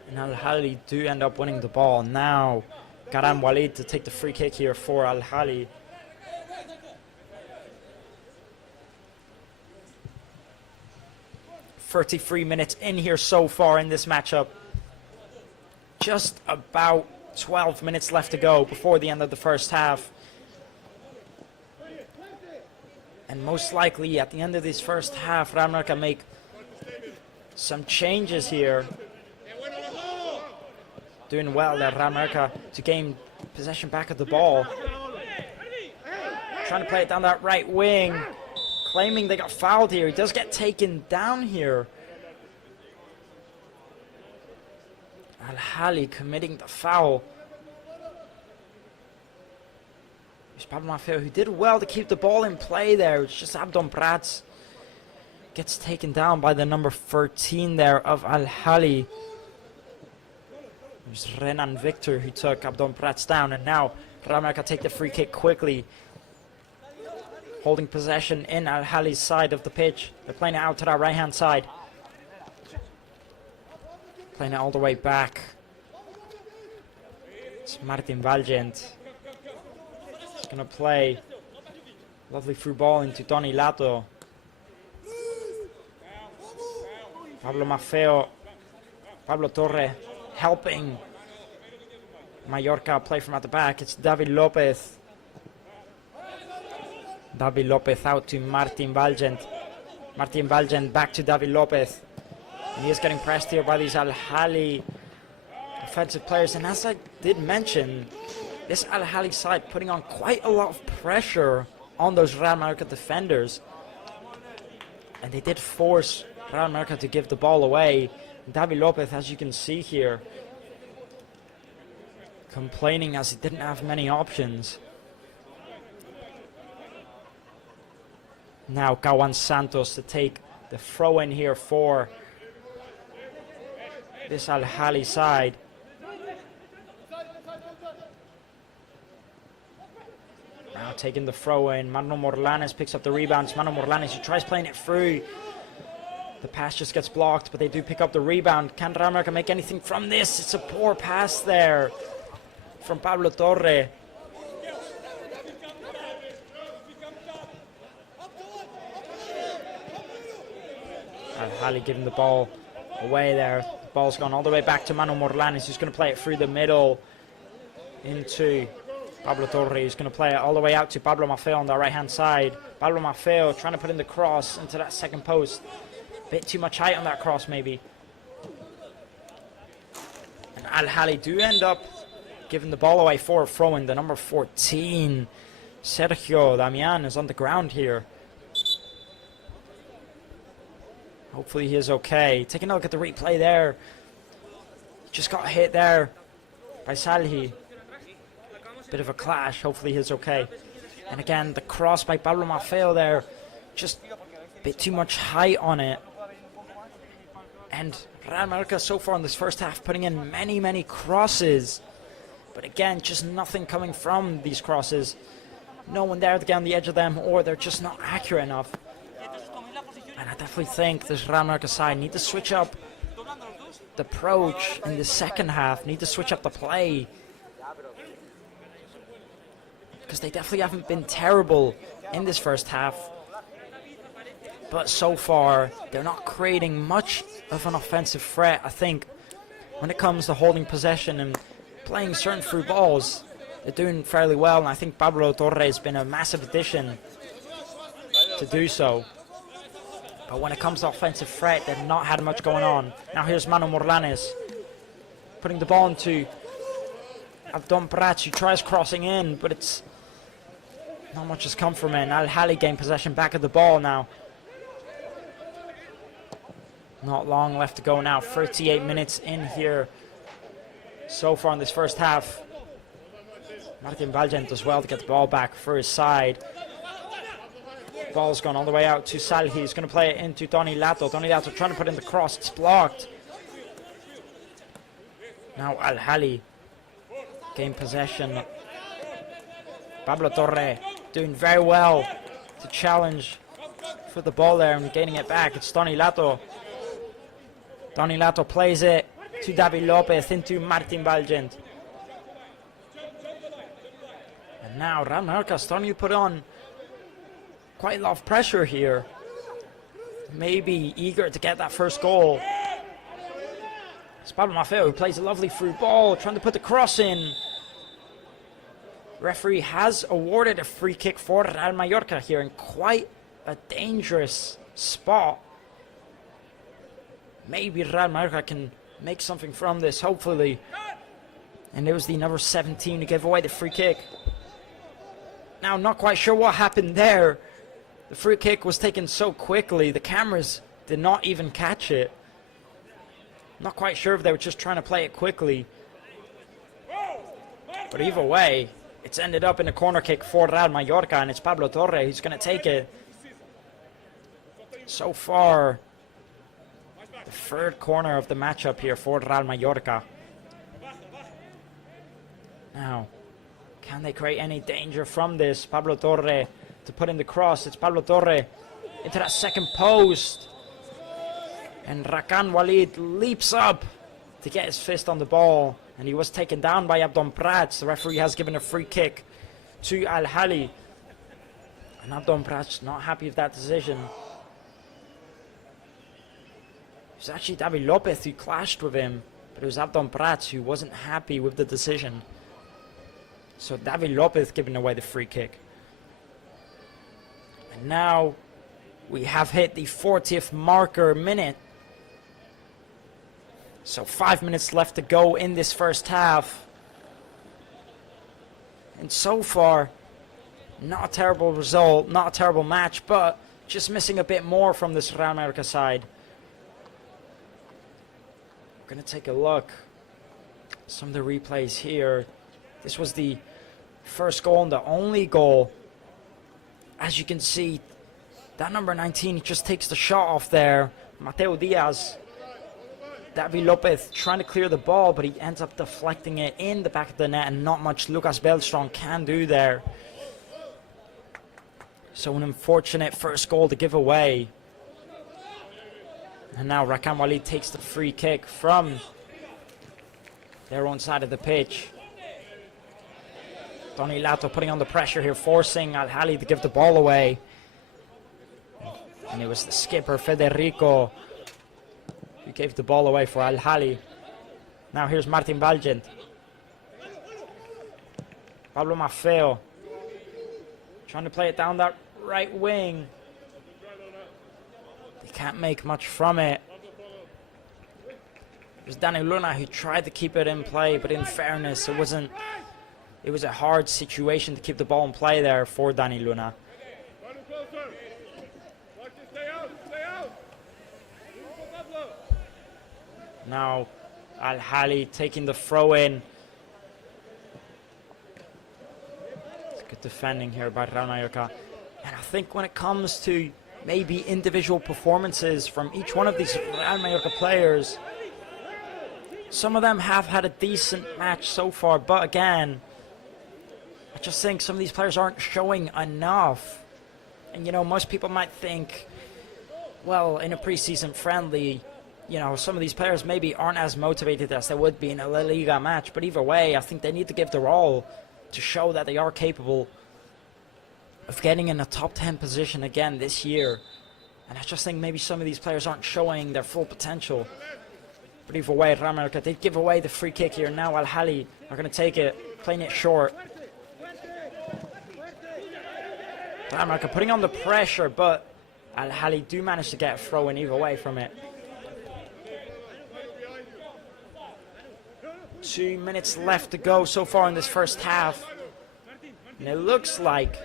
And Al Ahli do end up winning the ball. Now, Karam Walid to take the free kick here for Al Ahli. "33 minutes in here so far in this matchup. Just about 12 minutes left to go before the end of the first half. And most likely at the end of this first half, Real Mallorca make some changes here. Doing well there, Real Mallorca, to gain possession back of the ball. Trying to play it down that right wing. Claiming they got fouled here. He does get taken down here. Al Ahli committing the foul. It's Pablo Maffeo who did well to keep the ball in play there. It's just Abdon Prats gets taken down by the number 13 there of Al Ahli. It was Renan Victor who took Abdon Prats down, and now Real Mallorca take the free kick quickly. Holding possession in Al Ahli's side of the pitch. They're playing it out to that right-hand side. Playing it all the way back. It's Martin Valgent. He's going to play. Lovely through ball into Tony Lato. Pablo Maffeo. Pablo Torre helping Mallorca play from at the back. It's David Lopez. David Lopez out to Martin Valgent. Martin Valgent back to David Lopez. And he is getting pressed here by these Al Ahli offensive players. And as I did mention, this Al Ahli side putting on quite a lot of pressure on those Real Mallorca defenders. And they did force Real Mallorca to give the ball away. David Lopez, as you can see here, complaining as he didn't have many options. Now Kawan Santos to take the throw in here for this Al Ahli side. Now taking the throw in. Mano Morlanes picks up the rebound. It's Mano Morlanes who tries playing it through. The pass just gets blocked, but they do pick up the rebound. Can Real Mallorca make anything from this? It's a poor pass there from Pablo Torre. Al Ahli giving the ball away there. Ball's gone all the way back to Manu Morlanes, who's going to play it through the middle into Pablo Torre. He's going to play it all the way out to Pablo Maffeo on the right-hand side. Pablo Maffeo trying to put in the cross into that second post. Bit too much height on that cross, maybe. And Al Ahli do end up giving the ball away for a throw-in. The number 14, Sergio Damian, is on the ground here. Hopefully he is okay. Taking a look at the replay there. Just got hit there by Salhi. Bit of a clash. Hopefully he's okay. And again, the cross by Pablo Maffeo there. Just a bit too much height on it. And Real Mallorca so far in this first half putting in many crosses. But again, just nothing coming from these crosses. No one there to get on the edge of them, or they're just not accurate enough. And I definitely think this Real Mallorca side need to switch up the approach in the second half. Need to switch up the play. Because they definitely haven't been terrible in this first half. But so far, they're not creating much of an offensive threat, I think. When it comes to holding possession and playing certain through balls, they're doing fairly well. And I think Pablo Torre has been a massive addition to do so. But when it comes to offensive threat, they've not had much going on. Now here's Manu Morlanes putting the ball into Abdon Prats, who tries crossing in, but it's not much has come from it. Al Ahli gain possession back of the ball now. Not long left to go now. 38 minutes in here so far in this first half. Martin Valgent does well to get the ball back for his side. Ball's gone all the way out to Salhi. He's going to play it into Tony Lato. Tony Lato trying to put in the cross. It's blocked. Now Al Ahli gain possession. Pablo Torre doing very well to challenge for the ball there and gaining it back. It's Tony Lato. Tony Lato plays it to David Lopez into Martin Valgent. And now Real Mallorca starting to put on quite a lot of pressure here. Maybe eager to get that first goal. It's Pablo Maffeo who plays a lovely through ball, trying to put the cross in. Referee has awarded a free kick for Real Mallorca here in quite a dangerous spot. Maybe Real Mallorca can make something from this, hopefully. And it was the number 17 who gave away the free kick. Now, not quite sure what happened there. The free kick was taken so quickly, the cameras did not even catch it. Not quite sure if they were just trying to play it quickly. But either way, it's ended up in a corner kick for Real Mallorca, and it's Pablo Torre who's going to take it. So far, the third corner of the matchup here for Real Mallorca. Now, can they create any danger from this? Pablo Torre to put in the cross. It's Pablo Torre into that second post. And Rakan Walid leaps up to get his fist on the ball. And he was taken down by Abdon Prats. The referee has given a free kick to Al Ahli. And Abdon Prats not happy with that decision. It was actually David Lopez who clashed with him. But it was Abdon Prats who wasn't happy with the decision. So David Lopez giving away the free kick. And now we have hit the 40th marker minute. So 5 minutes left to go in this first half. And so far, not a terrible result, not a terrible match, but just missing a bit more from this Real Mallorca side. We're going to take a look at some of the replays here. This was the first goal and the only goal. As you can see, that number 19 just takes the shot off there. Mateo Diaz. David Lopez trying to clear the ball, but he ends up deflecting it in the back of the net, and not much Lucas Belstrong can do there. So an unfortunate first goal to give away. And now Rakan Walid takes the free kick from their own side of the pitch. Tony Lato putting on the pressure here, forcing Al Ahli to give the ball away. And it was the skipper, Federico, who gave the ball away for Al Ahli. Now here's Martin Valgent. Pablo Maffeo trying to play it down that right wing. They can't make much from it. There's Danny Luna who tried to keep it in play, but in fairness, it was a hard situation to keep the ball in play there for Danny Luna. Now Al Ahli taking the throw in. Good defending here by Real Mallorca. And I think when it comes to maybe individual performances from each one of these Real Mallorca players, some of them have had a decent match so far, but again, I just think some of these players aren't showing enough. And you know, most people might think, well, in a preseason friendly, you know, some of these players maybe aren't as motivated as they would be in a La Liga match, but either way, I think they need to give their all to show that they are capable of getting in a top 10 position again this year. And I just think maybe some of these players aren't showing their full potential. But either way, Real Mallorca did give away the free kick here. Now Al Ahli are going to take it, playing it short. Real Mallorca putting on the pressure, but Al Ahli do manage to get a throw in either way from it. 2 minutes left to go so far in this first half. And it looks like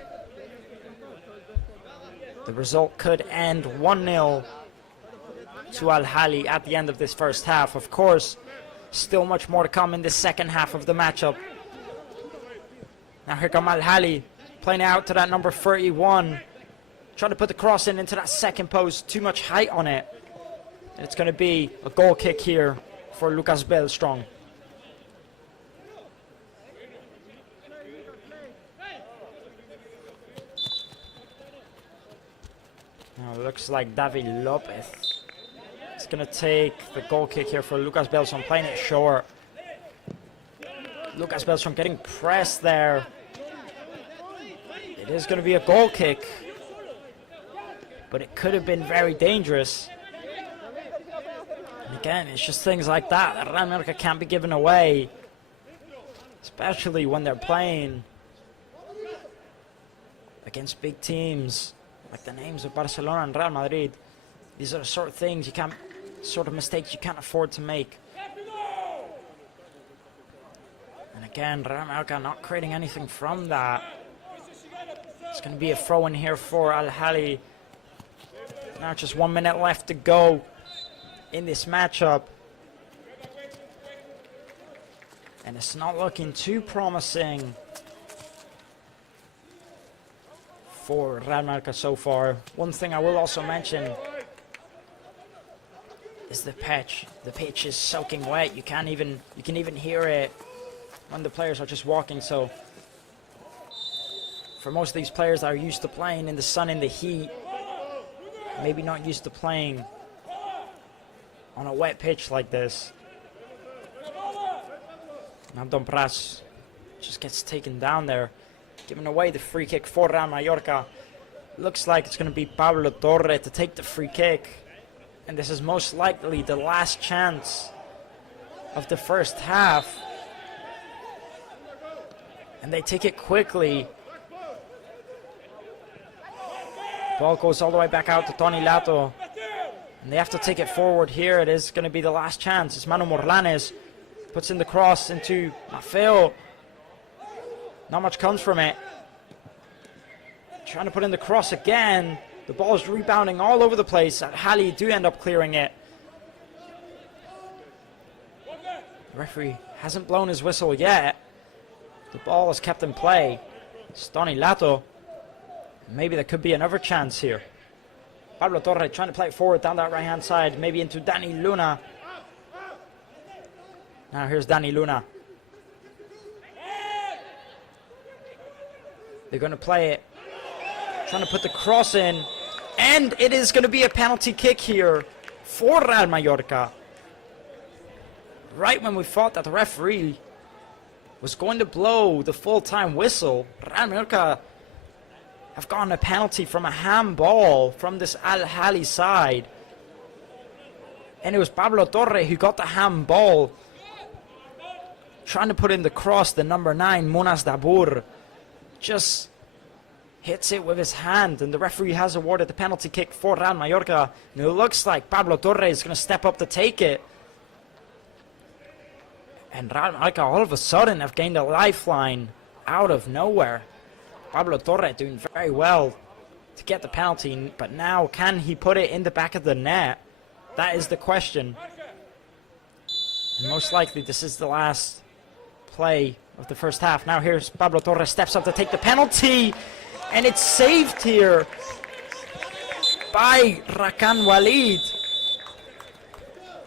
the result could end 1-0 to Al Ahli at the end of this first half. Of course, still much more to come in the second half of the matchup. Now here come Al Ahli playing out to that number 31. Trying to put the cross in into that second post. Too much height on it. And it's going to be a goal kick here for Lucas Belstrong. Now it looks like David Lopez is going to take the goal kick here for Lucas Belstrong, playing it short. Lucas Belstrong getting pressed there. It is going to be a goal kick, but it could have been very dangerous. And again, it's just things like that that Real Mallorca can't be given away, especially when they're playing against big teams like the names of Barcelona and Real Madrid. These are the sort of things you can't, sort of mistakes you can't afford to make. And again, Real Mallorca not creating anything from that. It's going to be a throw in here for Al Ahli. Now just 1 minute left to go in this matchup. And it's not looking too promising for Real Mallorca so far. One thing I will also mention is the pitch. The pitch is soaking wet. You can even hear it when the players are just walking. So for most of these players that are used to playing in the sun, in the heat, maybe not used to playing on a wet pitch like this. Now Dombras just gets taken down there, giving away the free kick for Real Mallorca. Looks like it's going to be Pablo Torre to take the free kick. And this is most likely the last chance of the first half. And they take it quickly. Ball goes all the way back out to Tony Lato. And they have to take it forward here. It is going to be the last chance. It's Manu Morlanes. Puts in the cross into Maffeo. Not much comes from it. Trying to put in the cross again. The ball is rebounding all over the place. Al Ahli do end up clearing it. The referee hasn't blown his whistle yet. The ball is kept in play. It's Tony Lato. Maybe there could be another chance here. Pablo Torre trying to play it forward down that right hand side. Maybe into Danny Luna. Now here's Danny Luna. They're going to play it. Trying to put the cross in. And it is going to be a penalty kick here for Real Mallorca. Right when we thought that the referee was going to blow the full-time whistle, Real Mallorca have gotten a penalty from a handball from this Al Ahli side. And it was Pablo Torre who got the handball. Trying to put in the cross, the number 9, Munas Dabur, just hits it with his hand, and the referee has awarded the penalty kick for Real Mallorca. And it looks like Pablo Torre is going to step up to take it. And Real Mallorca all of a sudden have gained a lifeline out of nowhere. Pablo Torre doing very well to get the penalty, but now can he put it in the back of the net? That is the question. And most likely this is the last play of the first half. Now here's Pablo Torres, steps up to take the penalty, and it's saved here by Rakan Walid.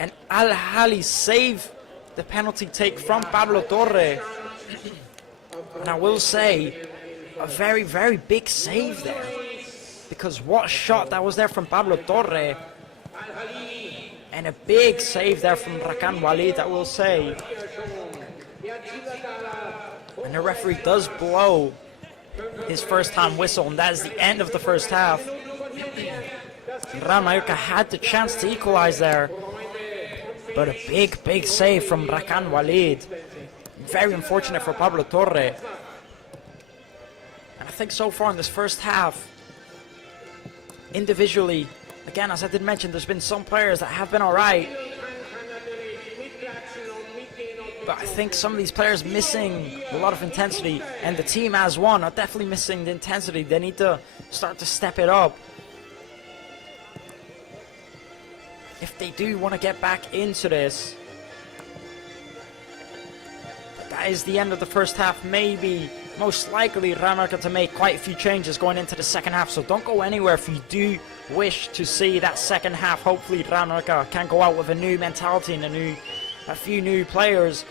And Al Ahli save the penalty take from Pablo Torre. And I will say, a very, very big save there, because what shot that was there from Pablo Torre, and a big save there from Rakan Walid, I will say. And the referee does blow his first time whistle, and that is the end of the first half. Real Mallorca had the chance to equalize there, but a big, big save from Rakan Walid. Very unfortunate for Pablo Torre. And I think so far in this first half, individually, again, as I did mention, there's been some players that have been alright. But I think some of these players missing a lot of intensity, and the team as one are definitely missing the intensity. They need to start to step it up if they do want to get back into this. But that is the end of the first half. Maybe, most likely, Real Mallorca to make quite a few changes going into the second half. So don't go anywhere if you do wish to see that second half. Hopefully Real Mallorca can go out with a new mentality and a few new players.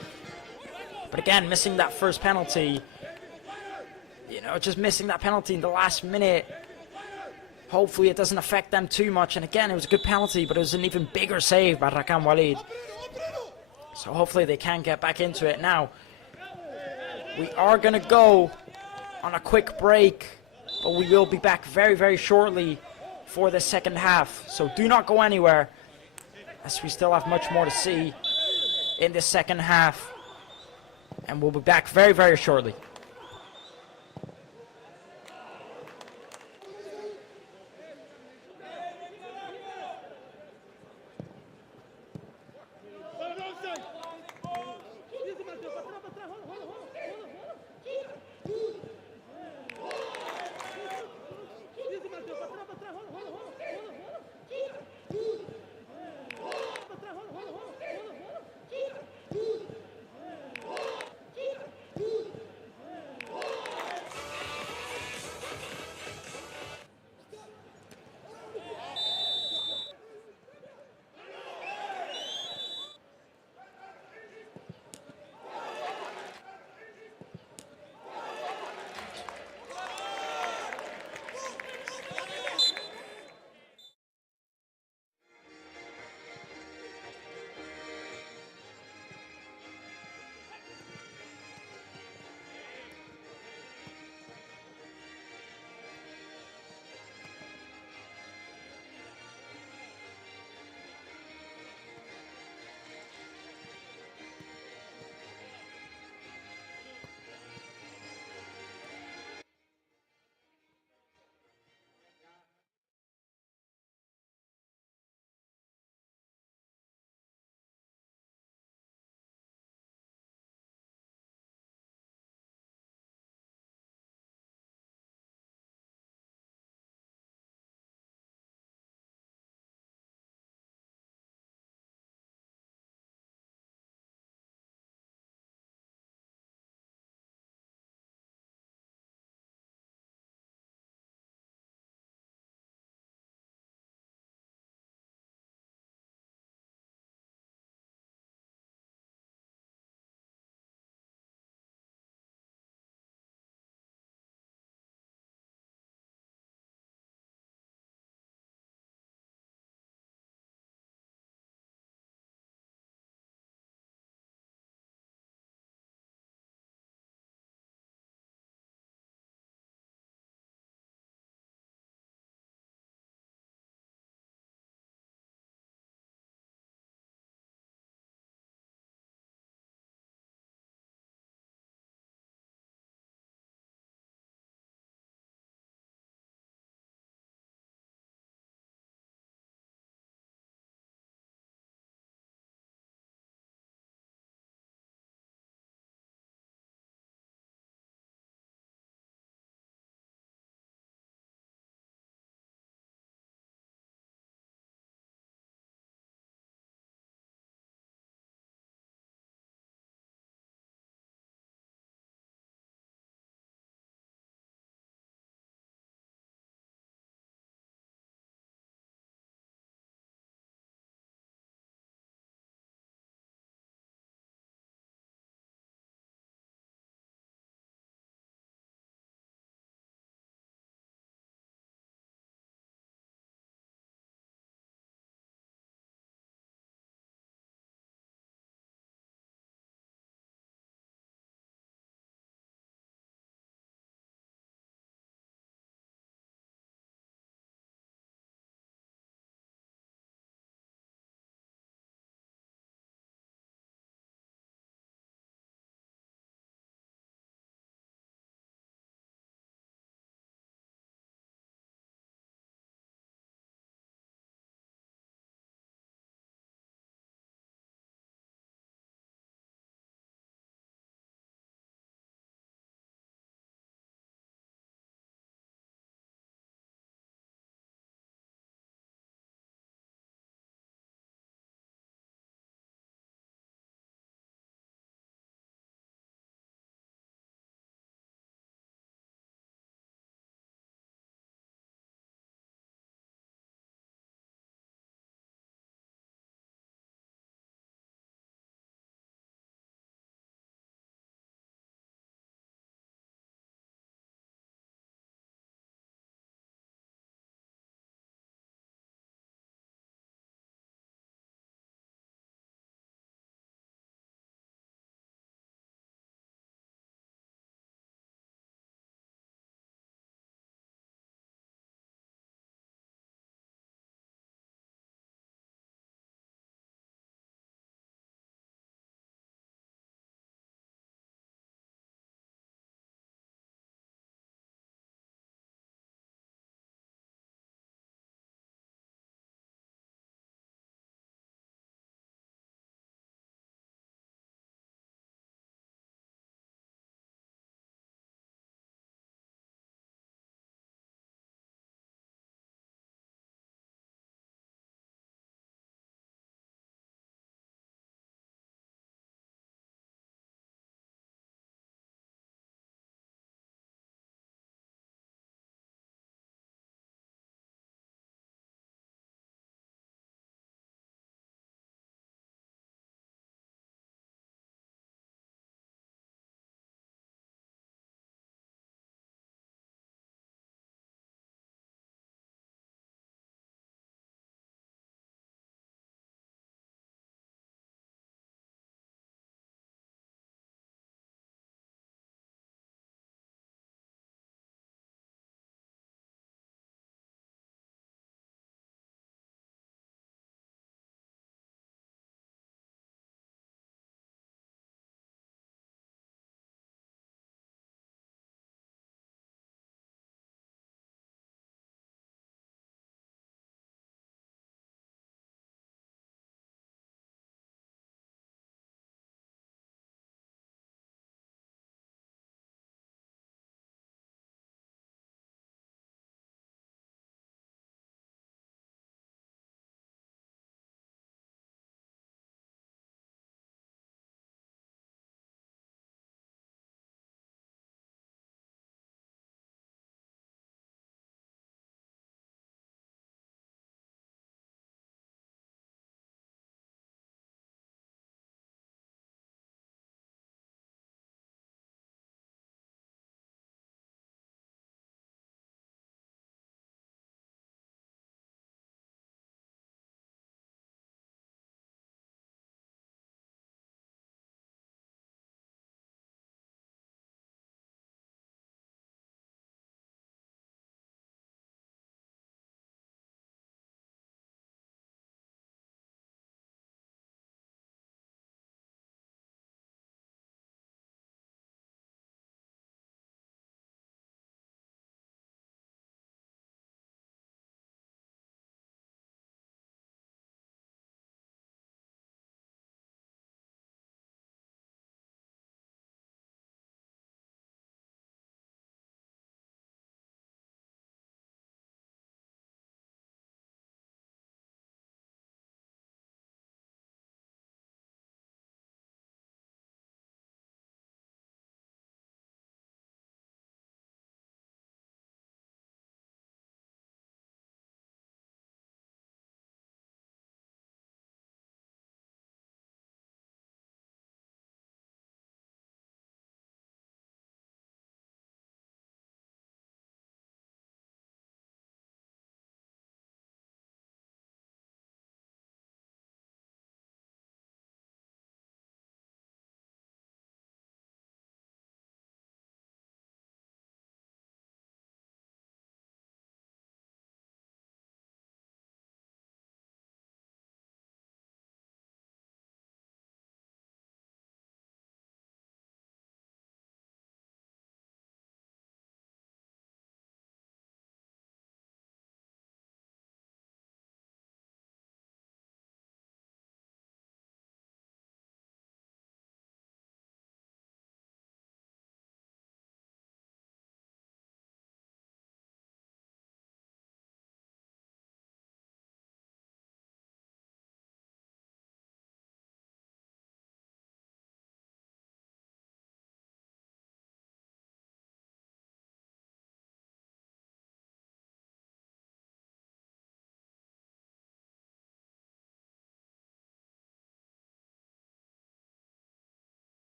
But again, missing that first penalty, you know, just missing that penalty in the last minute. Hopefully it doesn't affect them too much. And again, it was a good penalty, but it was an even bigger save by Rakan Walid. So hopefully they can get back into it. Now, we are going to go on a quick break, but we will be back very, very shortly for the second half. So do not go anywhere, as we still have much more to see in the second half. And we'll be back very, very shortly.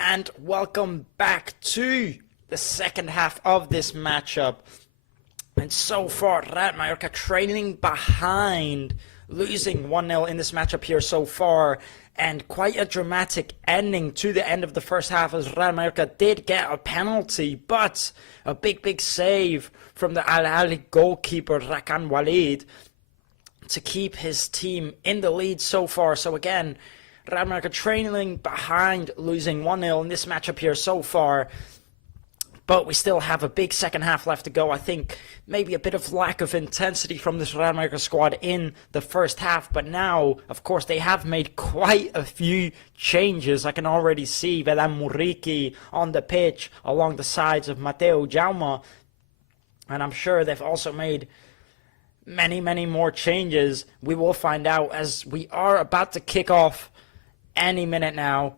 and welcome back to the second half of this matchup. And so far, Real Mallorca trailing behind, losing 1-0 in this matchup here so far, and quite a dramatic ending to the end of the first half as Real Mallorca did get a penalty, but a big save from the Al Ahli goalkeeper Rakan Walid to keep his team in the lead so far. So again, Real Mallorca trailing behind, losing 1-0 in this matchup here so far. But we still have a big second half left to go. I think maybe a bit of lack of intensity from this Real Mallorca squad in the first half. But now, of course, they have made quite a few changes. I can already see Vedan Muriqi on the pitch along the sides of Mateo Jaume. And I'm sure they've also made many more changes. We will find out as we are about to kick off any minute now.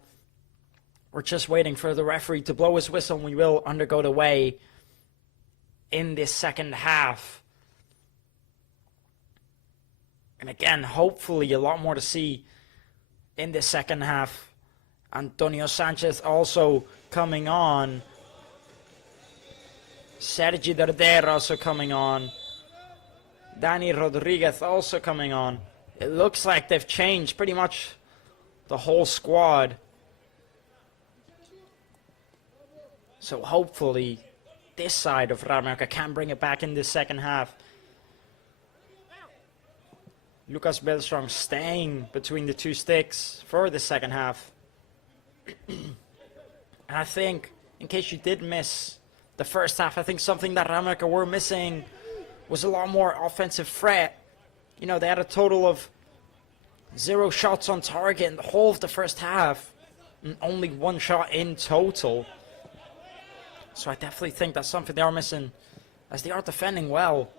We're just waiting for the referee to blow his whistle and we will undergo the way in this second half. And again, hopefully a lot more to see in this second half. Antonio Sanchez also coming on. Sergi Darder also coming on. Dani Rodriguez also coming on. It looks like they've changed pretty much the whole squad. So hopefully this side of Real Mallorca can bring it back in this second half. Lucas Belstrong staying between the two sticks for the second half. And I think, in case you did miss the first half, I think something that Real Mallorca were missing was a lot more offensive threat. You know, they had a total of 0 shots on target in the whole of the first half, and only 1 shot in total. So I definitely think that's something they are missing, as they are defending well.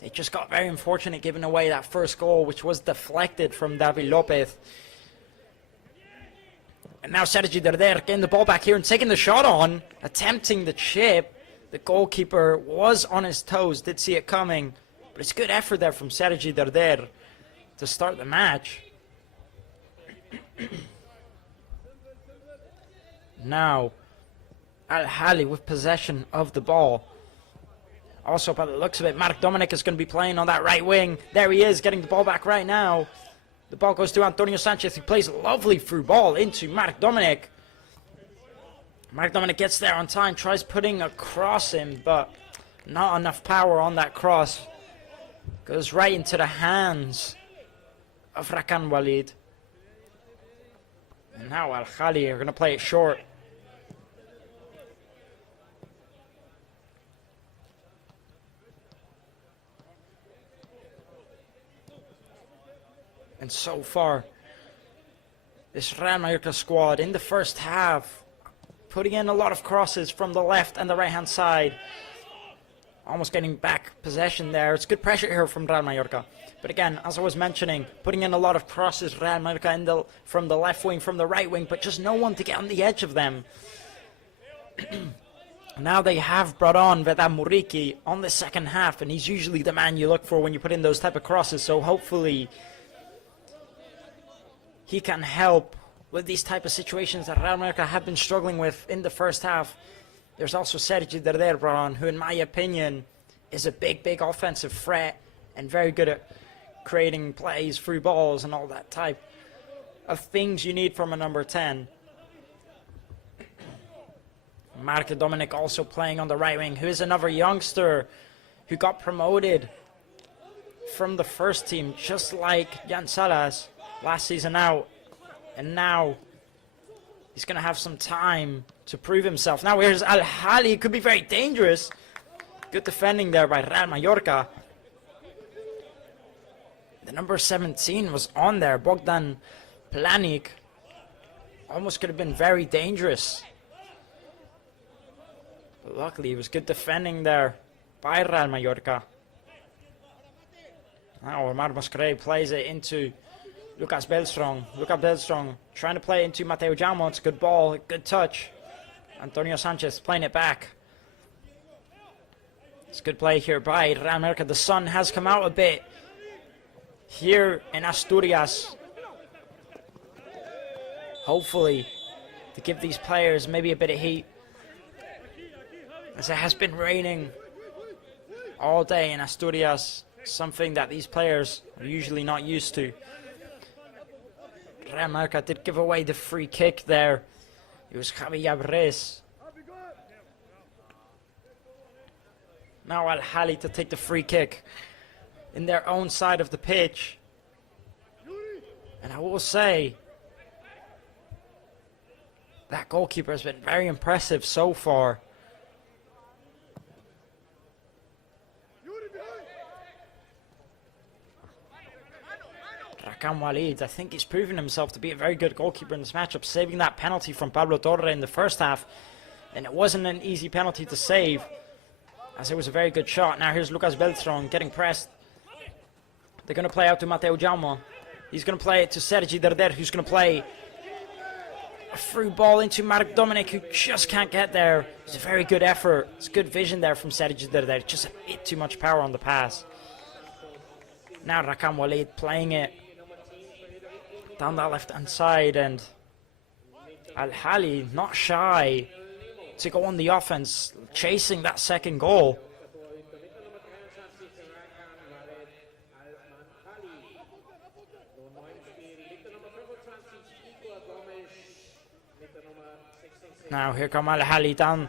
They just got very unfortunate giving away that first goal, which was deflected from David Lopez. And now Sergi Darder getting the ball back here and taking the shot on, attempting the chip. The goalkeeper was on his toes, did see it coming, but it's good effort there from Sergi Darder to start the match. Now Al Ahli with possession of the ball. Also, by the looks of it, Marc Dominic is going to be playing on that right wing. There he is, getting the ball back right now. The ball goes to Antonio Sanchez, who plays a lovely through ball into Marc Dominic. Marc Dominic gets there on time, tries putting a cross in, but not enough power on that cross. Goes right into the hands of Rakan Walid. And now Al Ahli are going to play it short. And so far, this Real Mallorca squad in the first half, putting in a lot of crosses from the left and the right hand side. Almost getting back possession there. It's good pressure here from Real Mallorca. But again, as I was mentioning, putting in a lot of crosses, Real Mallorca from the left wing, from the right wing, but just no one to get on the edge of them. Now they have brought on Vedan Muriqi on the second half, and he's usually the man you look for when you put in those type of crosses. So hopefully he can help with these type of situations that Real Mallorca have been struggling with in the first half. There's also Sergi Darder brought on, who in my opinion is a big offensive threat and very good at creating plays, through balls and all that type of things you need from a number 10. Marc Dominic also playing on the right wing, who is another youngster who got promoted from the first team, just like Jan Salas last season out, and now he's going to have some time to prove himself. Now here's Al Ahli, could be very dangerous. Good defending there by Real Mallorca. The number 17 was on there, Bogdan Planik. Almost could have been very dangerous. But luckily it was good defending there by Real Mallorca. Now Omar Mascarell plays it into Lucas Belstrong. Lucas Belstrong trying to play into Mateo Jaume. It's a good ball, good touch. Antonio Sanchez playing it back. It's a good play here by Real Mallorca. The sun has come out a bit here in Asturias. Hopefully to give these players maybe a bit of heat, as it has been raining all day in Asturias, something that these players are usually not used to. Real Mallorca did give away the free kick there. It was Javi Yabres. Now Al Ahli to take the free kick in their own side of the pitch. And I will say, that goalkeeper has been very impressive so far. Rakam Walid, I think he's proven himself to be a very good goalkeeper in this matchup, saving that penalty from Pablo Torre in the first half. And it wasn't an easy penalty to save, as it was a very good shot. Now here's Lucas Beltran getting pressed. They're going to play out to Mateo Jaume. He's going to play it to Sergi Derder, who's going to play a through ball into Marc Dominic, who just can't get there. It's a very good effort. It's good vision there from Sergi Derder. Just a bit too much power on the pass. Now Rakam Walid playing it down that left-hand side, and Al Ahli not shy to go on the offense, chasing that second goal. Now here come Al Ahli down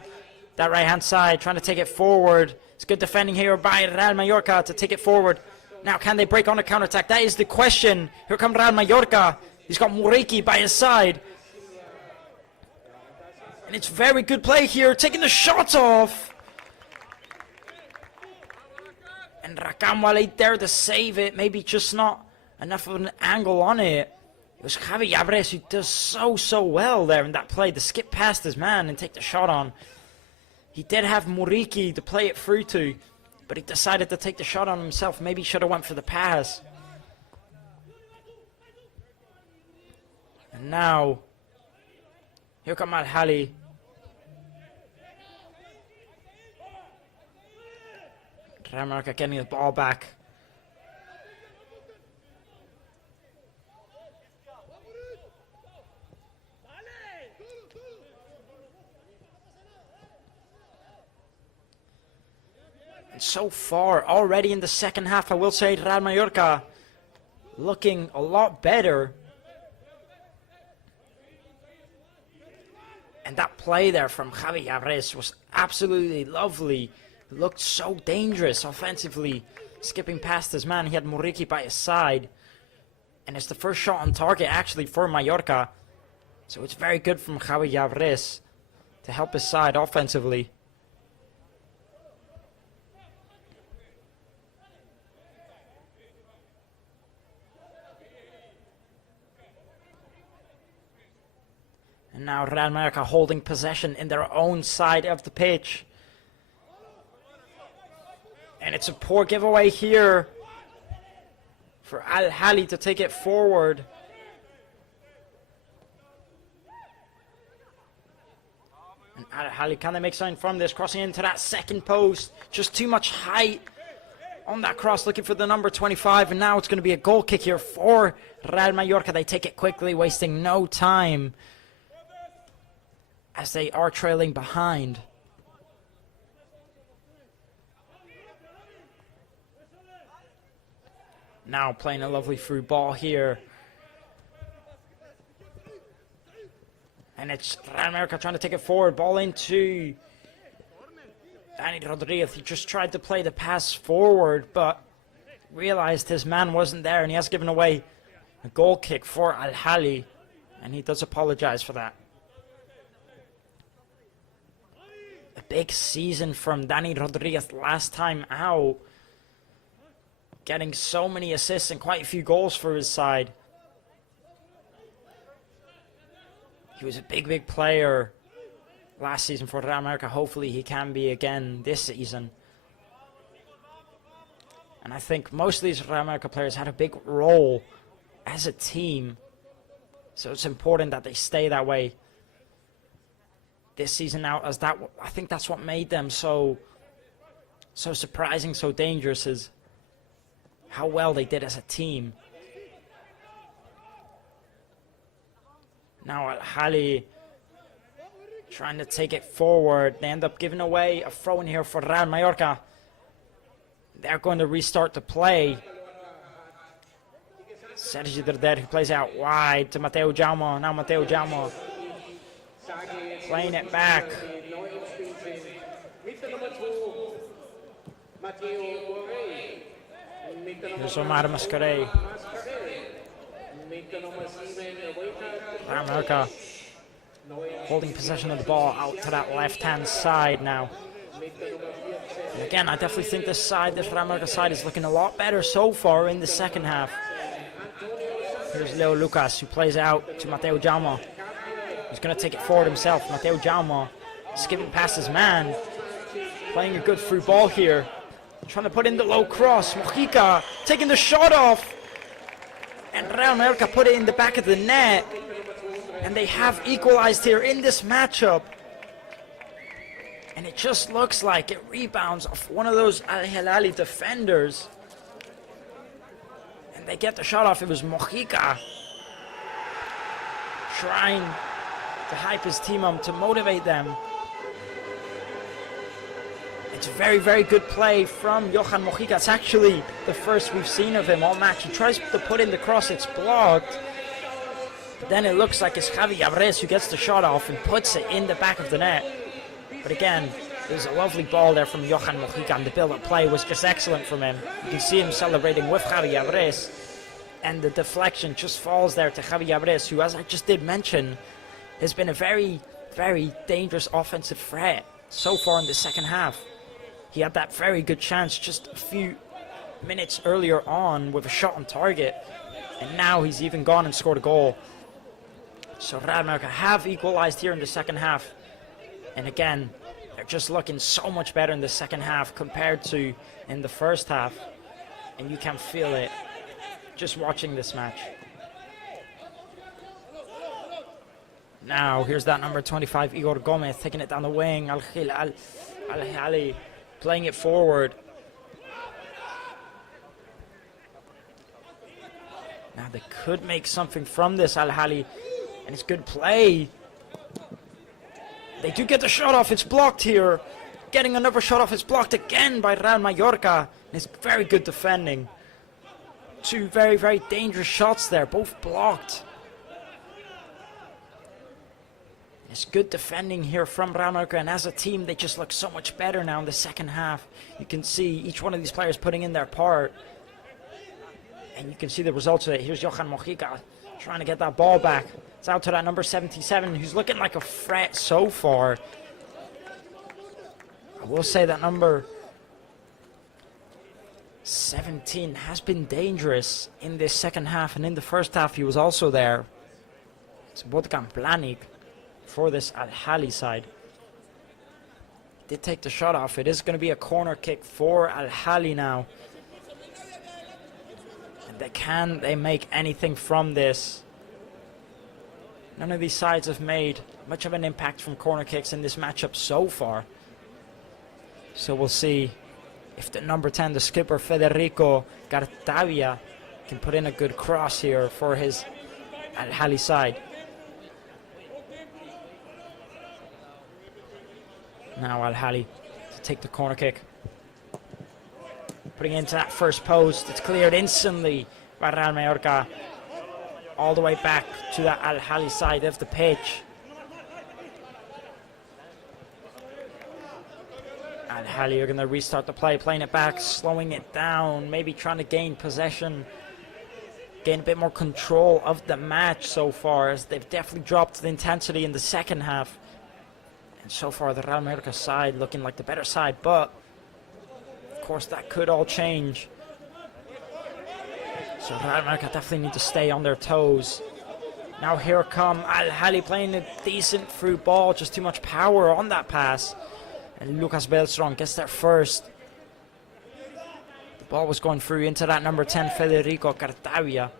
that right-hand side, trying to take it forward. It's good defending here by Real Mallorca to take it forward. Now can they break on a counter-attack? That is the question. Here come Real Mallorca. He's got Muriqi by his side. And it's very good play here, taking the shot off. And Rakam Walid there to save it. Maybe just not enough of an angle on it. It was Javi Yabres who does so well there in that play, to skip past his man and take the shot on. He did have Muriqi to play it through to, but he decided to take the shot on himself. Maybe he should have went for the pass. And now, here come Al Ahli. Real Mallorca getting the ball back. And so far, already in the second half, I will say Real Mallorca looking a lot better. And that play there from Javi Yabres was absolutely lovely. It looked so dangerous offensively, skipping past his man. He had Muriqi by his side. And it's the first shot on target actually for Mallorca. So it's very good from Javi Yabres to help his side offensively. And now Real Mallorca holding possession in their own side of the pitch. And it's a poor giveaway here for Al Ahli to take it forward. And Al Ahli, can they make something from this? Crossing into that second post. Just too much height on that cross, looking for the number 25. And now it's going to be a goal kick here for Real Mallorca. They take it quickly, wasting no time, as they are trailing behind. Now playing a lovely through ball here. And it's Real Mallorca trying to take it forward. Ball into Dani Rodriguez. He just tried to play the pass forward, but realized his man wasn't there, and he has given away a goal kick for Al Ahli, and he does apologize for that. A big season from Dani Rodriguez last time out, getting so many assists and quite a few goals for his side. He was a big player last season for Real Mallorca. Hopefully he can be again this season. And I think most of these Real Mallorca players had a big role as a team, so it's important that they stay that way this season out, as that, I think that's what made them so surprising, so dangerous, is how well they did as a team. Now Al Ahli trying to take it forward. They end up giving away a throw in here for Real Mallorca. They're going to restart the play. Sergi Derder, who plays out wide to Mateo Jaume. Now Mateo Jaume playing it back. Here's Omar Mascaré. Real Mallorca holding possession of the ball out to that left-hand side now. And again, I definitely think this Real Mallorca side is looking a lot better so far in the second half. Here's Leo Lucas, who plays out to Mateo Jaume. He's going to take it forward himself. Mateo Jaume skipping past his man. Playing a good through ball here. Trying to put in the low cross. Mojica taking the shot off. And Real Mallorca put it in the back of the net. And they have equalized here in this matchup. And it just looks like it rebounds off one of those Al Ahli defenders. And they get the shot off. It was Mojica trying to hype his team up, to motivate them. It's very, very good play from Johan Mojica. It's actually the first we've seen of him all match. He tries to put in the cross, it's blocked. But then it looks like it's Javi Abres who gets the shot off and puts it in the back of the net. But again, there's a lovely ball there from Johan Mojica, and the build-up play was just excellent from him. You can see him celebrating with Javi Abres, and the deflection just falls there to Javi Abres, who, as I just did mention, has been a very, very dangerous offensive threat so far in the second half. He had that very good chance just a few minutes earlier on with a shot on target, and now he's even gone and scored a goal. So Real Mallorca have equalized here in the second half, and again, they're just looking so much better in the second half compared to in the first half, and you can feel it just watching this match. Now here's that number 25 Igor Gomez taking it down the wing. Al Ahli playing it forward. Now they could make something from this, Al Ahli, and it's good play. They do get the shot off, it's blocked here. Getting another shot off, it's blocked again by Real Mallorca. And it's very good defending. Two very, very dangerous shots there, both blocked. It's good defending here from Real Mallorca, and as a team they just look so much better now in the second half. You can see each one of these players putting in their part, and you can see the results of it. Here's Johan Mojica trying to get that ball back. It's out to that number 77, who's looking like a threat so far. I will say that number 17 has been dangerous in this second half, and in the first half he was also there. It's Botkan Planik for this Al Ahli side. Did take the shot off. It is going to be a corner kick for Al Ahli now. And can they make anything from this? None of these sides have made much of an impact from corner kicks in this matchup so far. So we'll see if the number 10, the skipper Federico Gartavia, can put in a good cross here for his Al Ahli side. Now Al Ahli to take the corner kick. Putting it into that first post. It's cleared instantly by Real Mallorca. All the way back to the Al Ahli side of the pitch. Al Ahli are going to restart the play, playing it back, slowing it down, maybe trying to gain possession, gain a bit more control of the match so far, as they've definitely dropped the intensity in the second half. And so far the Real Mallorca side looking like the better side, but of course that could all change. So Real Mallorca definitely need to stay on their toes. Now here come Al Ahli playing a decent through ball, just too much power on that pass. And Lucas Belstrom gets there first. The ball was going through into that number 10, Federico Cartavia.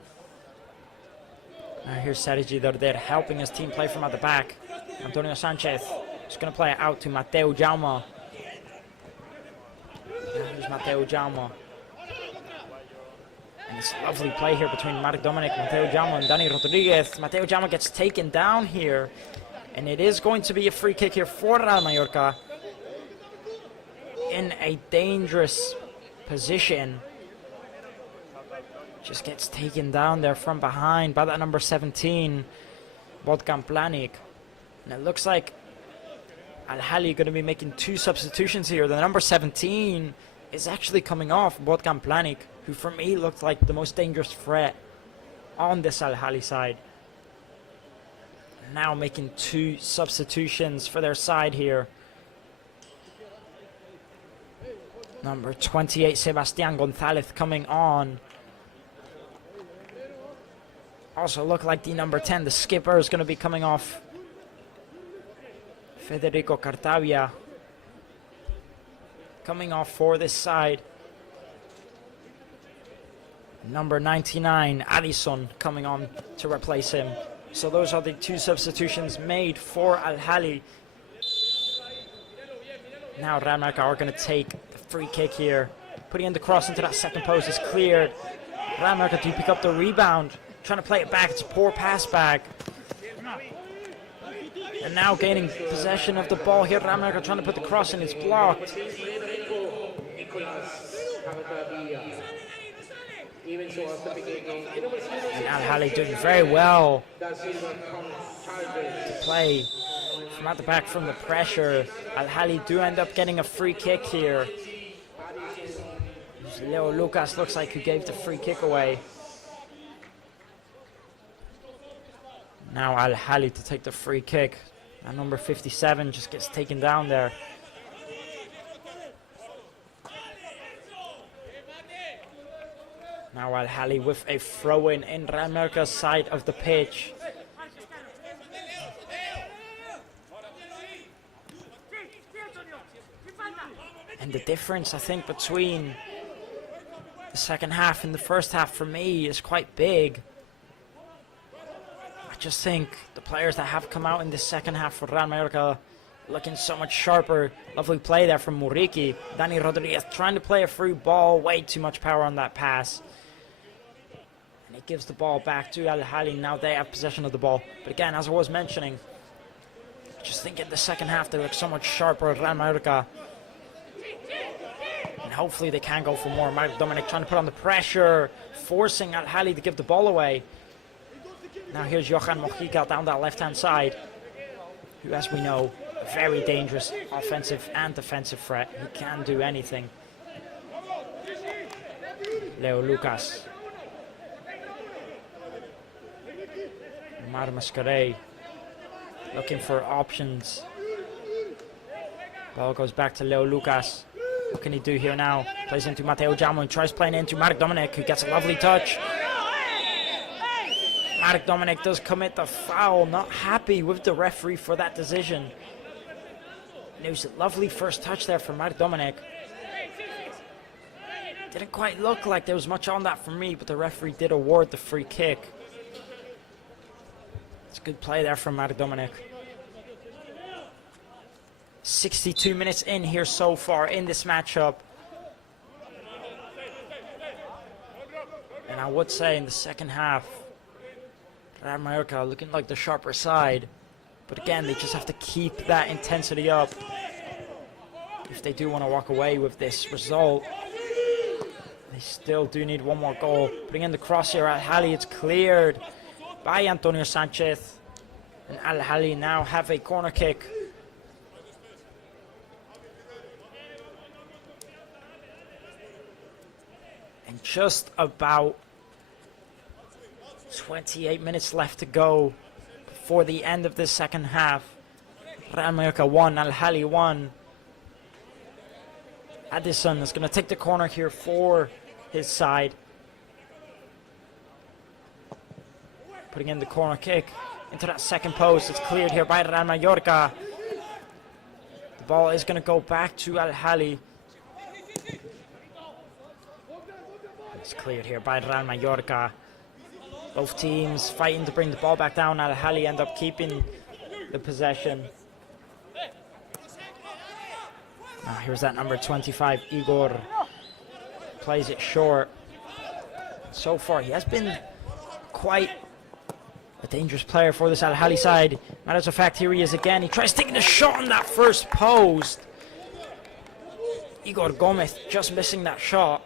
Now here's Sergi Derder helping his team play from at the back. Antonio Sanchez is going to play it out to Mateo Jaume. Here's Mateo Jaume. And it's a lovely play here between Marc Dominic, Mateo Jaume, and Dani Rodriguez. Mateo Jaume gets taken down here. And it is going to be a free kick here for Real Mallorca. In a dangerous position. Just gets taken down there from behind by that number 17, Vodkan Planik. And it looks like Al Ahli going to be making 2 substitutions here. The number 17 is actually coming off Vodkan Planik, who for me looked like the most dangerous threat on this Al Ahli side. Now making 2 substitutions for their side here. Number 28, Sebastian Gonzalez coming on. Also look like the number 10, the skipper, is going to be coming off. Federico Cartavia coming off for this side. Number 99, Addison, coming on to replace him. So those are the 2 substitutions made for Al Ahli. Now Real Mallorca are going to take the free kick here. Putting in the cross into that second post is cleared. Real Mallorca do pick up the rebound. Trying to play it back. It's a poor pass back. And now gaining possession of the ball here. Real Mallorca trying to put the cross in. It's blocked. And Al Ahli doing very well to play from at the back from the pressure. Al Ahli do end up getting a free kick here. Leo Lucas looks like who gave the free kick away. Now Al Ahli to take the free kick. And number 57 just gets taken down there. Now Al Ahli with a throw-in Real Mallorca's side of the pitch. And the difference, I think, between the second half and the first half for me is quite big. I just think the players that have come out in the second half for Real Mallorca looking so much sharper. Lovely play there from Muriqi. Dani Rodriguez trying to play a through ball. Way too much power on that pass. And it gives the ball back to Al Ahli. Now they have possession of the ball. But again, as I was mentioning, I just think in the second half they look so much sharper at Real Mallorca. And hopefully they can go for more. Mark Dominic trying to put on the pressure, forcing Al Ahli to give the ball away. Now here's Johan Mojica down that left-hand side, who, as we know, a very dangerous offensive and defensive threat. He can do anything. Leo Lucas. Omar Mascaré looking for options. Ball goes back to Leo Lucas. What can he do here now? Plays into Matteo Jamo and tries playing into Mark Dominic, who gets a lovely touch. Mark Dominic does commit the foul. Not happy with the referee for that decision. And it was a lovely first touch there for Mark Dominic. Didn't quite look like there was much on that for me, but the referee did award the free kick. It's a good play there from Mark Dominic. 62 minutes in here so far in this matchup. And I would say in the second half, Real Mallorca looking like the sharper side. But again, they just have to keep that intensity up if they do want to walk away with this result. They still do need one more goal. Putting in the cross here, Al Ahli, it's cleared by Antonio Sanchez. And Al Ahli now have a corner kick. And just about 28 minutes left to go before the end of this second half. Real Mallorca 1, Al Ahli 1. Addison is going to take the corner here for his side. Putting in the corner kick into that second post. It's cleared here by Real Mallorca. The ball is going to go back to Al Ahli. It's cleared here by Real Mallorca. Both teams fighting to bring the ball back down. Al Ahli end up keeping the possession. Now here's that number 25, Igor. Plays it short. So far he has been quite A dangerous player for this Al Ahli side. Matters of fact, here he is again. He tries taking a shot on that first post. Igor Gomez just missing that shot.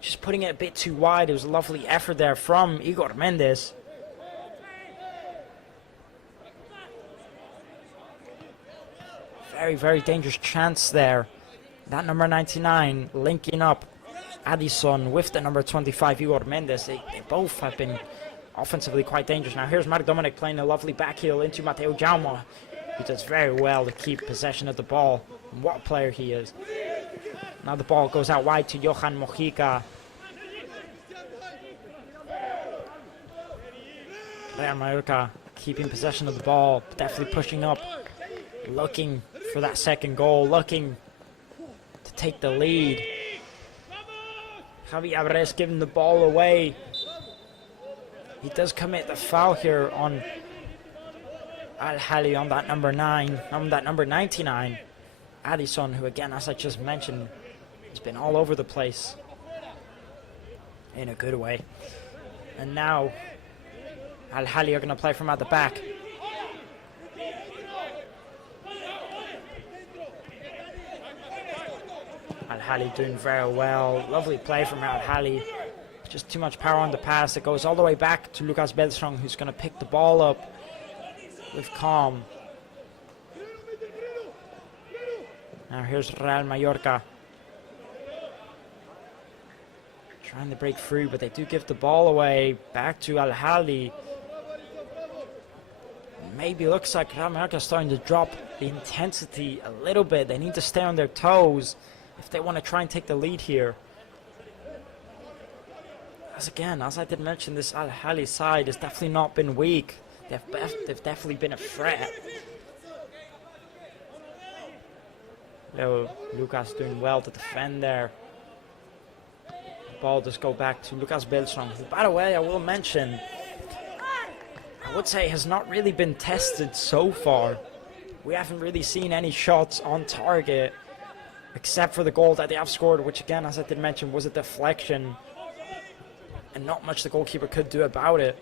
Just putting it a bit too wide. It was a lovely effort there from Igor Mendes. Very, very dangerous chance there. That number 99 linking up Addison with the number 25, Igor Mendes. They both have been offensively quite dangerous. Now here's Mark Dominic playing a lovely back heel into Mateo Jaume, who does very well to keep possession of the ball. And what a player he is. Now the ball goes out wide to Johan Mojica. Real Mallorca keeping possession of the ball, definitely pushing up, looking for that second goal, looking to take the lead. Javi Alvarez giving the ball away. He does commit the foul here on Al Ahli on that number 9, on that number 99. Addison, who again, as I just mentioned, has been all over the place in a good way. And now Al Ahli are going to play from at the back. Al Ahli doing very well. Lovely play from Al Ahli. Just too much power on the pass. It goes all the way back to Lucas Belstrong, who's going to pick the ball up with calm. Now here's Real Mallorca. Trying to break through, but they do give the ball away back to Al Ahli. Maybe looks like Real Mallorca is starting to drop the intensity a little bit. They need to stay on their toes if they want to try and take the lead here. As I did mention, this Al Ahli side has definitely not been weak. They've definitely been a threat. Lucas doing well to defend there. The ball does go back to Lucas Belstrong, who, by the way, I will mention, I would say has not really been tested so far. We haven't really seen any shots on target, except for the goal that they have scored, which again, as I did mention, was a deflection. And not much the goalkeeper could do about it.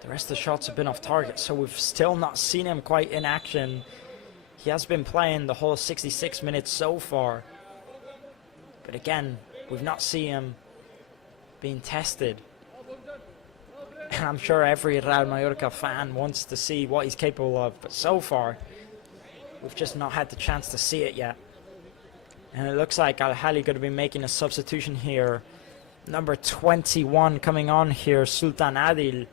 The rest of the shots have been off target, so we've still not seen him quite in action. He has been playing the whole 66 minutes so far. But again, we've not seen him being tested. And I'm sure every Real Mallorca fan wants to see what he's capable of. But so far, we've just not had the chance to see it yet. And it looks like Al Ahli going to be making a substitution here. Number 21 coming on here, Sultan Adil.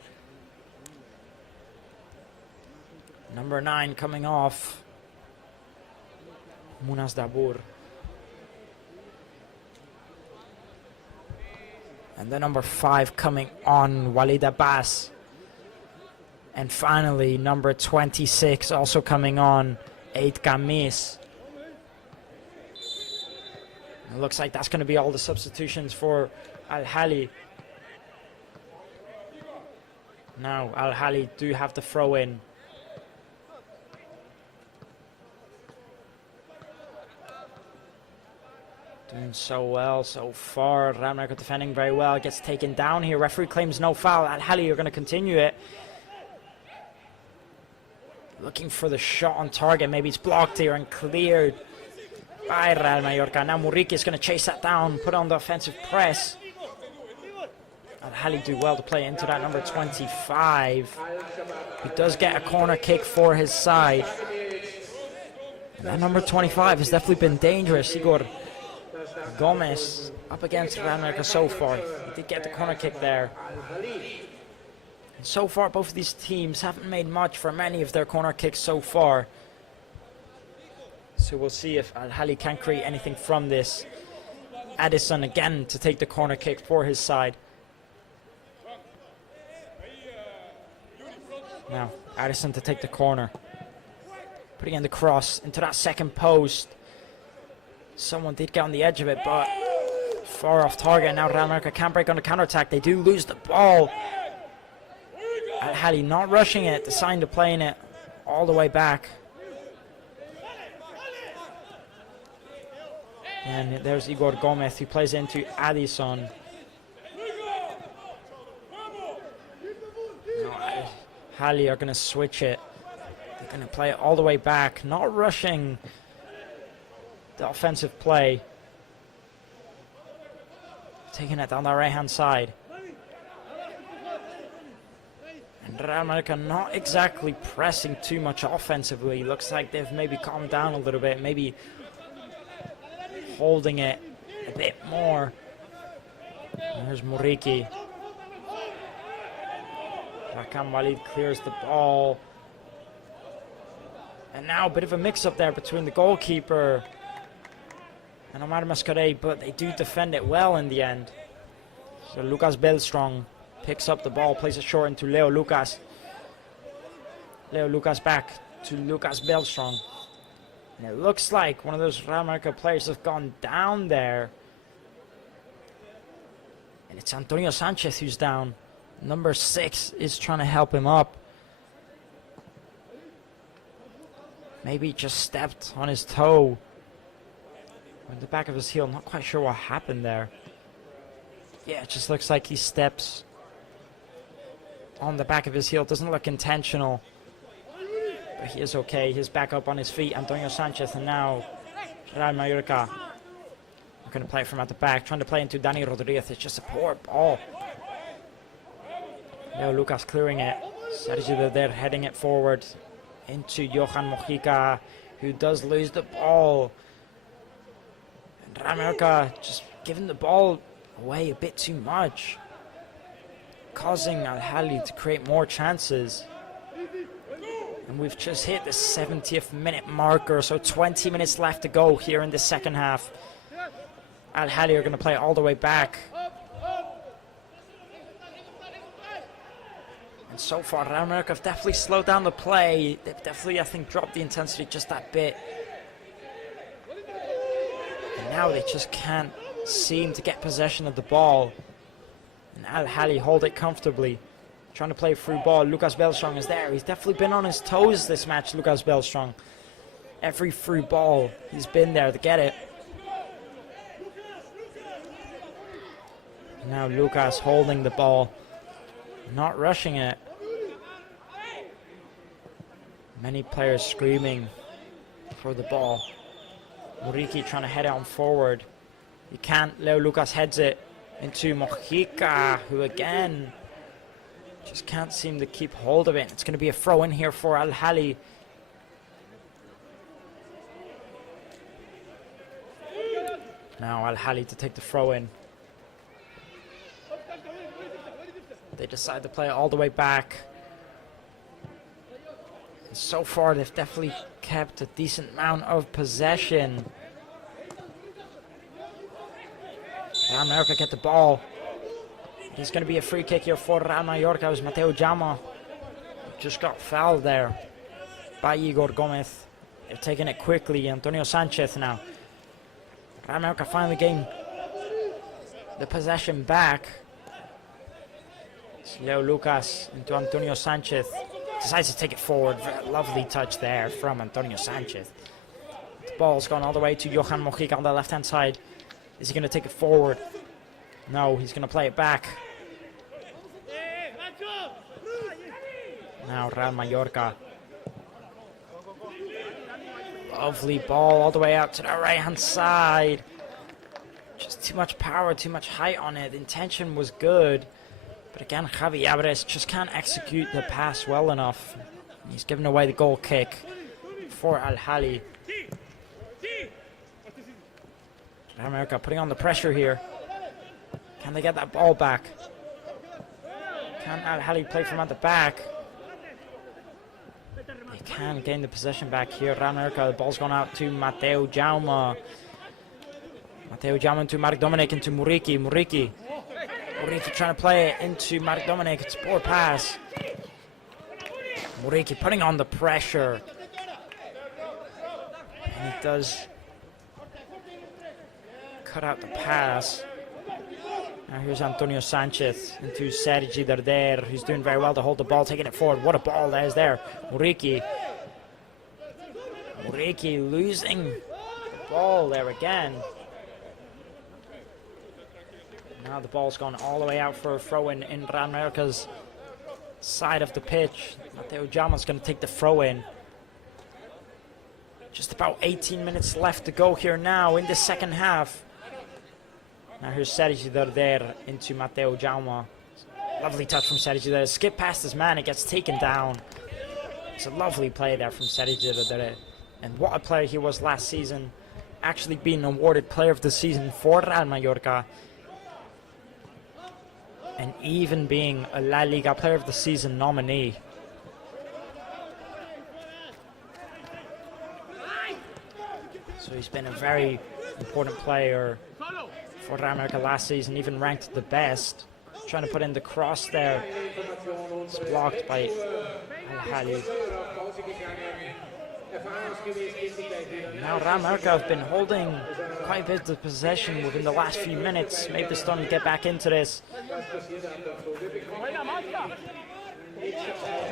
Number 9 coming off, Munas Dabur. And the number 5 coming on, Walid Abbas. And finally, number 26 also coming on, Eid Kamis. It looks like that's going to be all the substitutions for Al Ahli. Now Al Ahli do have to throw in. Doing so well so far. Real Mallorca defending very well. Gets taken down here. Referee claims no foul. Al Ahli are going to continue it. Looking for the shot on target. Maybe it's blocked here and cleared by Real Mallorca. Now Muriqi is going to chase that down. Put on the offensive press. Al Ahli do well to play into that number 25. He does get a corner kick for his side. And that number 25 has definitely been dangerous. Igor Gomez up against Real Mallorca so far. He did get the corner kick there. And so far, both of these teams haven't made much for many of their corner kicks so far. So we'll see if Al Ahli can create anything from this. Addison again to take the corner kick for his side. Now, Addison to take the corner. Putting in the cross into that second post. Someone did get on the edge of it, but far off target. Now Real Mallorca can't break on the counter-attack. They do lose the ball. Al Ahli not rushing it, deciding to playing it all the way back. And there's Igor Gomez, who plays into Addison. Ahli are going to switch it. They're going to play it all the way back, not rushing the offensive play. Taking it down the right-hand side. And Real Mallorca not exactly pressing too much offensively. Looks like they've maybe calmed down a little bit, maybe holding it a bit more. And here's Muriqi. Rakam Walid clears the ball. And now a bit of a mix-up there between the goalkeeper and Omar Mascaré, but they do defend it well in the end. So Lucas Belstrong picks up the ball, plays it short into Leo Lucas. Leo Lucas back to Lucas Belstrong. And it looks like one of those Real Mallorca players has gone down there. And it's Antonio Sanchez who's down. Number 6 is trying to help him up. Maybe just stepped on his toe. On the back of his heel, not quite sure what happened there. Yeah, it just looks like he steps on the back of his heel. Doesn't look intentional. But he is okay. He's back up on his feet. Antonio Sanchez, and now Real Mallorca. We're going to play from at the back. Trying to play into Dani Rodriguez. It's just a poor ball. Leo Lucas clearing it. Sergio Derder heading it forward into Johan Mojica, who does lose the ball. And Real Mallorca just giving the ball away a bit too much, causing Al Ahli to create more chances. And we've just hit the 70th minute marker, so 20 minutes left to go here in the second half. Al Ahli are going to play all the way back. And so far, Real Mallorca have definitely slowed down the play. They've definitely, I think, dropped the intensity just that bit. And now they just can't seem to get possession of the ball. And Al Ahli hold it comfortably. Trying to play through ball. Lucas Belstrong is there. He's definitely been on his toes this match, Lucas Belstrong. Every through ball, he's been there to get it. Now Lucas holding the ball, not rushing it. Many players screaming for the ball. Muriqi trying to head it on forward. He can't. Leo Lucas heads it into Mojica, who again just can't seem to keep hold of it. It's going to be a throw in here for Al Ahli. Now Al Ahli to take the throw in. They decide to play it all the way back. And so far, they've definitely kept a decent amount of possession. Real Mallorca get the ball. There's going to be a free kick here for Real Mallorca. It was Mateo Jama. Just got fouled there by Igor Gomez. They're taking it quickly. Antonio Sanchez now. Real Mallorca finally getting the possession back. Leo Lucas into Antonio Sanchez. Decides to take it forward. Very lovely touch there from Antonio Sanchez. The ball's gone all the way to Johan Mojica on the left-hand side. Is he going to take it forward? No, he's going to play it back. Now Real Mallorca. Lovely ball all the way out to the right-hand side. Just too much power, too much height on it. The intention was good. But again, Javi Alvarez just can't execute the pass well enough. He's given away the goal kick for Al Ahli. Real Mallorca putting on the pressure here. Can they get that ball back? Can Al Ahli play from at the back? They can gain the possession back here. Real Mallorca, the ball's gone out to Mateo Jaume. Mateo Jaume into Marc Dominic into Muriqi. Muriqi trying to play it into Marc Dominic. It's a poor pass. Muriqi putting on the pressure. And he does cut out the pass. Now here's Antonio Sanchez into Sergi Derder, who's doing very well to hold the ball, taking it forward. What a ball that is there. Muriqi losing the ball there again. Now the ball's gone all the way out for a throw in Real Mallorca's side of the pitch. Mateo Jaume's going to take the throw in. Just about 18 minutes left to go here now in the second half. Now here's Sergi Darder into Mateo Jaume. Lovely touch from Sergi Darder. Skip past his man, it gets taken down. It's a lovely play there from Sergi Darder. And what a player he was last season. Actually being awarded Player of the Season for Real Mallorca. And even being a La Liga Player of the Season nominee. So he's been a very important player for Real Mallorca last season, even ranked the best. Trying to put in the cross there. It's blocked by Al Ahli. Now Real Mallorca have been holding quite a bit of possession within the last few minutes. Maybe they're starting to get back into this.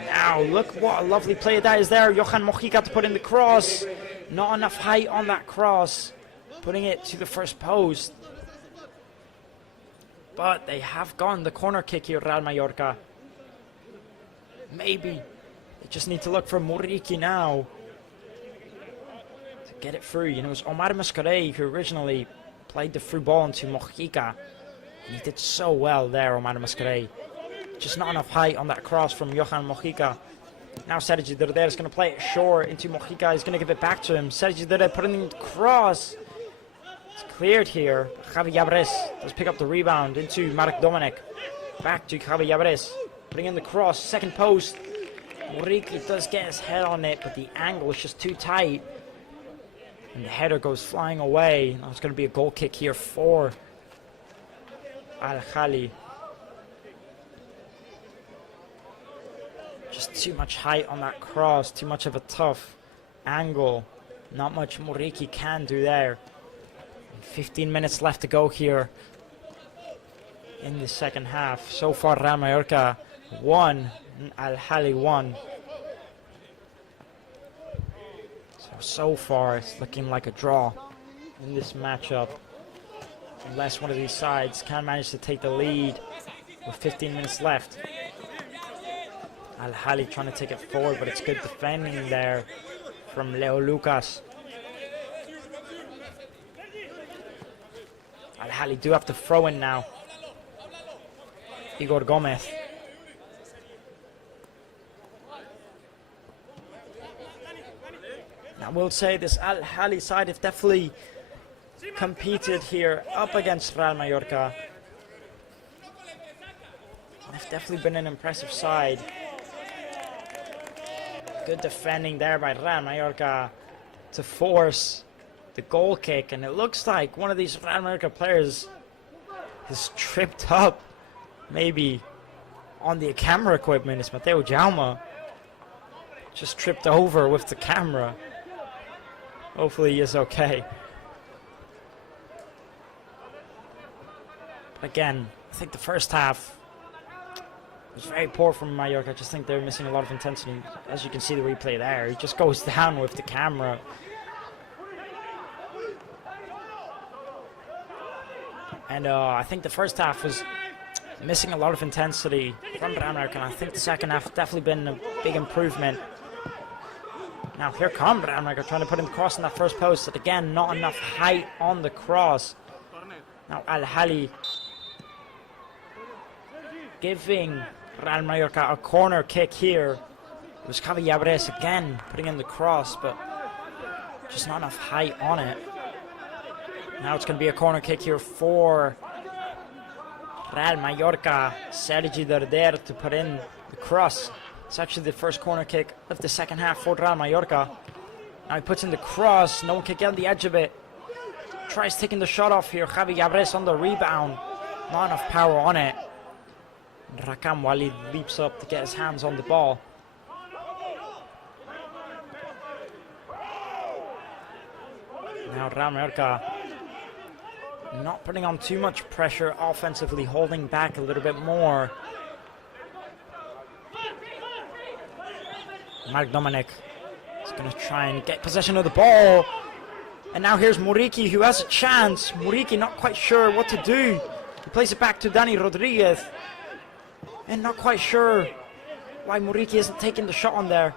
Now look what a lovely play that is there. Johan Mojica to put in the cross. Not enough height on that cross. Putting it to the first post. But they have gotten the corner kick here, Real Mallorca. Maybe they just need to look for Muriqi now to get it through. You know, it was Omar Mascarell who originally played the through ball into Mojica. And he did so well there, Omar Mascarell. Just not enough height on that cross from Johan Mojica. Now Sergi Darder is going to play it short into Mojica. He's going to give it back to him. Sergi Darder putting in the cross. It's cleared here. Javi Llabres does pick up the rebound into Marc Dominic. Back to Javi Llabres. Putting in the cross. Second post. Muriqi does get his head on it, but the angle is just too tight. And the header goes flying away. Now it's going to be a goal kick here for Al Ahli. Just too much height on that cross. Too much of a tough angle. Not much Muriqi can do there. 15 minutes left to go here in the second half. So far Real Mallorca 1, Al Ahli 1. So far it's looking like a draw in this matchup. Unless one of these sides can manage to take the lead with 15 minutes left. Al Ahli trying to take it forward, but it's good defending there from Leo Lucas. Al Ahli do have to throw in now. Igor Gomez. I will say this Al Ahli side have definitely competed here up against Real Mallorca. They've definitely been an impressive side. Good defending there by Real Mallorca to force the goal kick, and it looks like one of these Real Mallorca players has tripped up maybe on the camera equipment. It's Mateo Jaume. Just tripped over with the camera. Hopefully he is okay. But again, I think the first half was very poor from Mallorca. I just think they're missing a lot of intensity. As you can see the replay there, he just goes down with the camera. And I think the first half was missing a lot of intensity from Real Mallorca. I think the second half definitely been a big improvement. Now here comes Real Mallorca trying to put in the cross in that first post. But again, not enough height on the cross. Now Al Ahli giving Real Mallorca a corner kick here. It was Javi Llabres again putting in the cross, but just not enough height on it. Now it's going to be a corner kick here for Real Mallorca. Sergi Darder to put in the cross. It's actually the first corner kick of the second half for Real Mallorca. Now he puts in the cross. No one can get on the edge of it. Tries taking the shot off here. Javi Llabres on the rebound. Not enough power on it. And Rakam Walid leaps up to get his hands on the ball. Now Real Mallorca not putting on too much pressure offensively, holding back a little bit more. Marc Dominic is going to try and get possession of the ball. And now here's Muriqi, who has a chance. Muriqi not quite sure what to do. He plays it back to Dani Rodriguez. And not quite sure why Muriqi isn't taking the shot on there.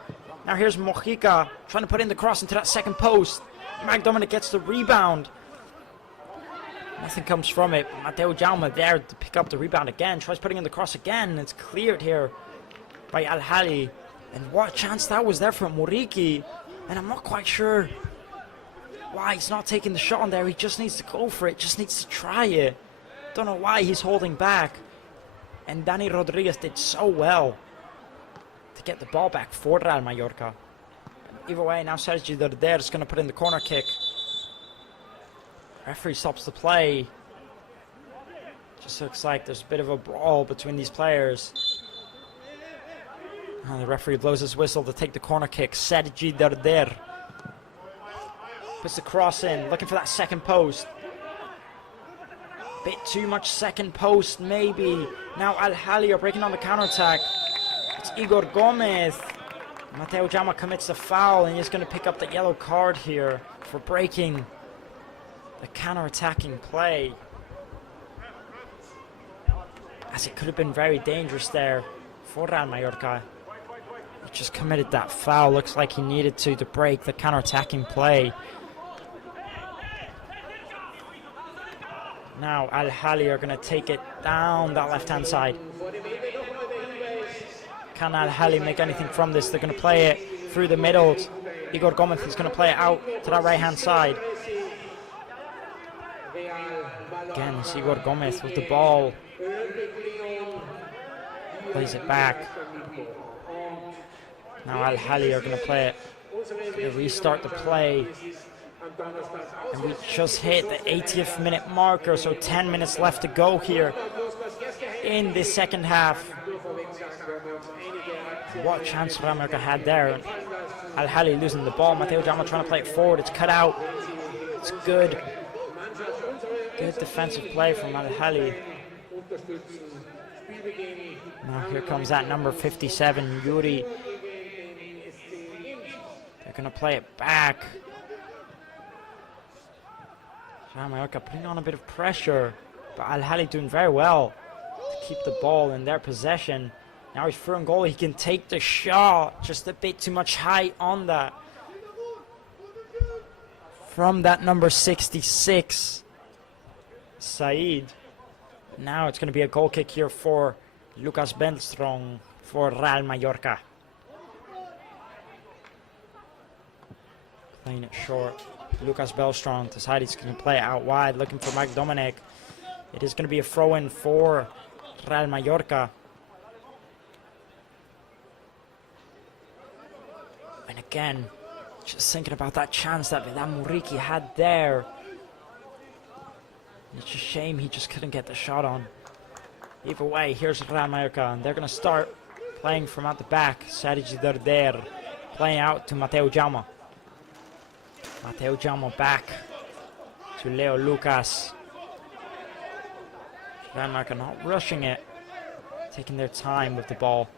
Now here's Mojica trying to put in the cross into that second post. McDominic gets the rebound. Nothing comes from it. Mateo Jaume there to pick up the rebound again. Tries putting in the cross again. It's cleared here by Al Ahli. And what a chance that was there for Muriqi. And I'm not quite sure why he's not taking the shot on there. He just needs to go for it. Just needs to try it. Don't know why he's holding back. And Dani Rodriguez did so well to get the ball back for Real Mallorca. Either way, now Sergi Derder is going to put in the corner kick. Referee stops the play. Just looks like there's a bit of a brawl between these players. And the referee blows his whistle to take the corner kick. Sergi Derder puts the cross in, looking for that second post. Bit too much second post, maybe. Now Al Ahli are breaking on the counter-attack. It's Igor Gomez. Mateo Jaume commits a foul, and he's going to pick up the yellow card here for breaking the counter-attacking play. As it could have been very dangerous there for Real Mallorca. He just committed that foul. Looks like he needed to break the counter-attacking play. Now Al Ahli are going to take it down that left-hand side. Can Al Ahli make anything from this? They're going to play it through the middle. Igor Gomez is going to play it out to that right-hand side. Again, it's Igor Gomez with the ball. Plays it back. Now Al Ahli are going to play it. Going to restart the play. And we just hit the 80th minute marker, so 10 minutes left to go here in the second half. What chance Real Mallorca had there. Al Ahli losing the ball. Mateo Jaume trying to play it forward. It's cut out. It's good. Good defensive play from Al Ahli. Now here comes that number 57, Yuri. They're going to play it back. Real Mallorca putting on a bit of pressure, but Al Ahli doing very well to keep the ball in their possession. Now he's through on goal. He can take the shot. Just a bit too much height on that. From that number 66, Said. Now it's going to be a goal kick here for Lucas Belstrong for Real Mallorca. Playing it short. Lucas Belstrong decides he's going to play it out wide, looking for Mike Dominic. It is going to be a throw-in for Real Mallorca. And again, just thinking about that chance that Muriqi had there. It's a shame he just couldn't get the shot on. Either way, here's Real Mallorca, and they're going to start playing from out the back. Sergi Derder playing out to Mateo Jaume. Mateo Jaume back to Leo Lucas. Real Mallorca not rushing it, taking their time with the ball.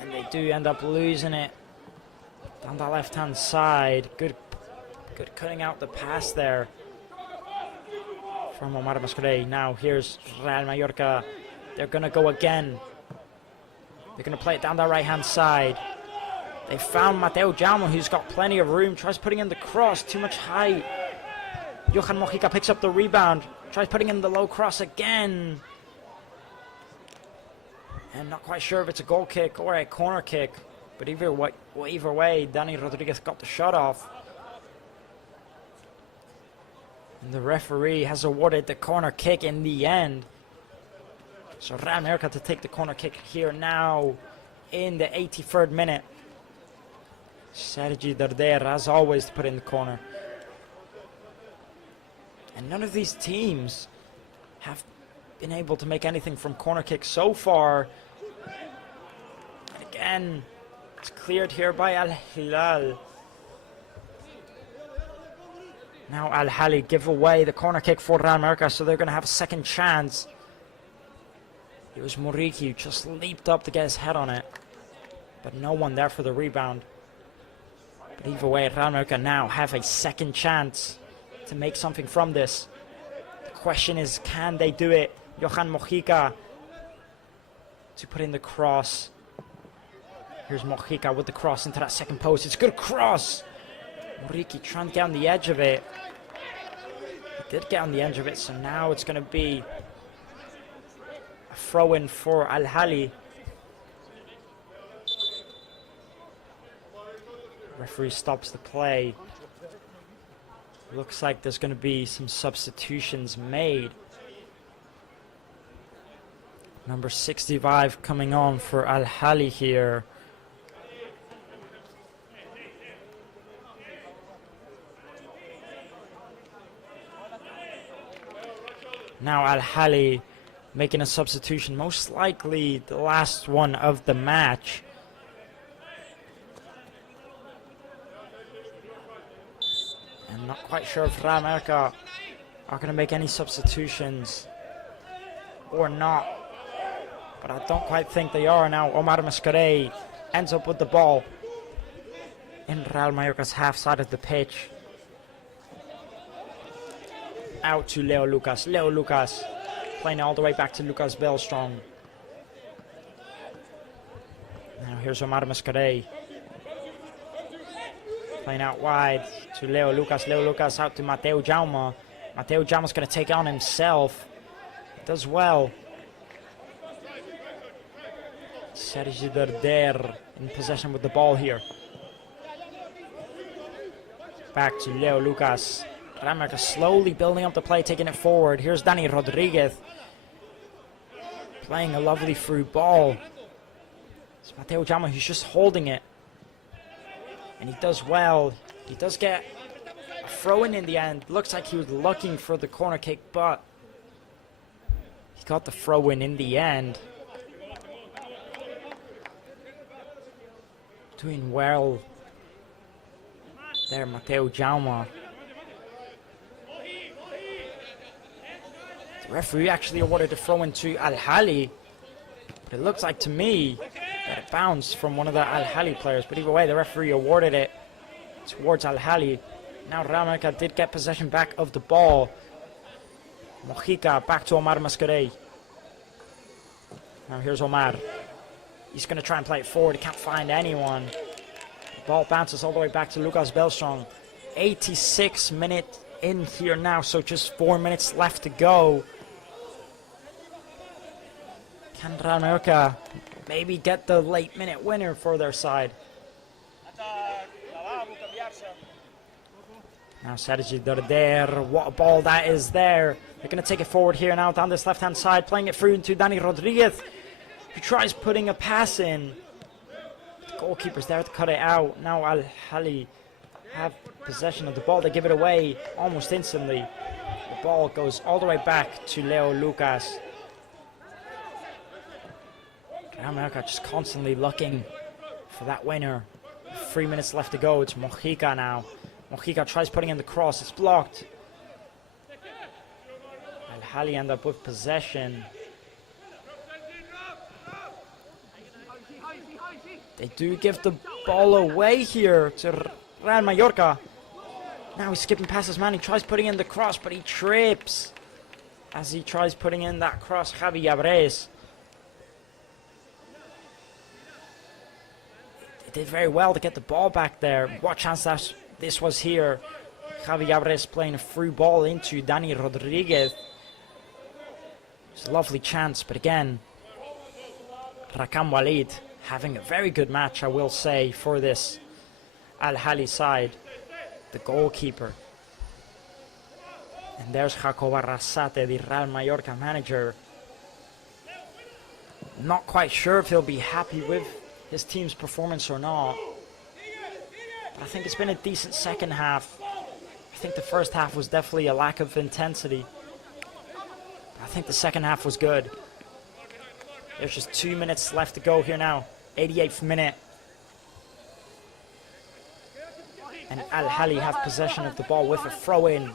And they do end up losing it down the left-hand side. Good cutting out the pass there from Omar Mascare. Now here's Real Mallorca. They're going to go again. They're going to play it down the right-hand side. They found Mateo Jaume, who's got plenty of room. Tries putting in the cross. Too much height. Johan Mojica picks up the rebound. Tries putting in the low cross again. I'm not quite sure if it's a goal kick or a corner kick. But either way, Dani Rodriguez got the shot off. And the referee has awarded the corner kick in the end. So Real Mallorca to take the corner kick here now in the 83rd minute. Sergi Derder, as always, to put in the corner. And none of these teams have been able to make anything from corner kicks so far. And again, it's cleared here by Al Hilal. Now Al Ahli give away the corner kick for Real Mallorca, so they're going to have a second chance. It was Muriqi who just leaped up to get his head on it, but no one there for the rebound. But either way, Real Mallorca now have a second chance to make something from this. The question is, can they do it? Johan Mojica to put in the cross. Here's Mojica with the cross into that second post. It's a good cross. Muriqi trying to get on the edge of it. He did get on the edge of it, so now it's going to be a throw-in for Al Ahli. Referee stops the play. Looks like there's going to be some substitutions made. Number 65 coming on for Al Ahli here. Now Al Ahli making a substitution, most likely the last one of the match. I'm not quite sure if Real Mallorca are going to make any substitutions or not, but I don't quite think they are. Now Omar Mascarell ends up with the ball in Real Mallorca's half side of the pitch. Out to Leo Lucas. Leo Lucas playing all the way back to Lucas Belstrong. Now here's Omar Mascarell. Playing out wide to Leo Lucas. Leo Lucas out to Mateo Jaume. Mateo Jaume's going to take it on himself. Does well. Sergi Derder in possession with the ball here. Back to Leo Lucas. Real Mallorca slowly building up the play, taking it forward. Here's Dani Rodriguez. Playing a lovely through ball. It's Mateo Jaume who's just holding it. And he does well. He does get a throw-in the end. Looks like he was looking for the corner kick, but he got the throw-in in the end. Doing well there, Mateo Jaume. The referee actually awarded the throw-in to Al Ahli, but it looks like to me that it bounced from one of the Al Ahli players. But either way, the referee awarded it towards Al Ahli. Now Real Mallorca did get possession back of the ball. Mojica back to Omar Mascarell. Now here's Omar. He's going to try and play it forward. He can't find anyone. The ball bounces all the way back to Lucas Belstrong. 86 minutes in here now, so just 4 minutes left to go. Can Real Mallorca maybe get the late minute winner for their side? Now Sergi Derder, what a ball that is there. They're going to take it forward here now down this left-hand side, playing it through into Dani Rodriguez, who tries putting a pass in. The goalkeeper's there to cut it out. Now Al Ahli have possession of the ball. They give it away almost instantly. The ball goes all the way back to Leo Lucas. Real Mallorca just constantly looking for that winner. 3 minutes left to go. It's Mojica now. Mojica tries putting in the cross. It's blocked. Al Ahli end up with possession. They do give the ball away here to Real Mallorca. Now he's skipping past his man. He tries putting in the cross, but he trips as he tries putting in that cross. Javi Abres. They did very well to get the ball back there. What chance that this was here. Javi Abres playing a through ball into Dani Rodriguez. It's a lovely chance, but again, Rakam Walid having a very good match, I will say, for this Al Ahli side. The goalkeeper. And there's Jacob Arrasate, the Real Mallorca manager. Not quite sure if he'll be happy with his team's performance or not. But I think it's been a decent second half. I think the first half was definitely a lack of intensity. But I think the second half was good. There's just 2 minutes left to go here now. 88th minute. And Al Ahli have possession of the ball with a throw-in.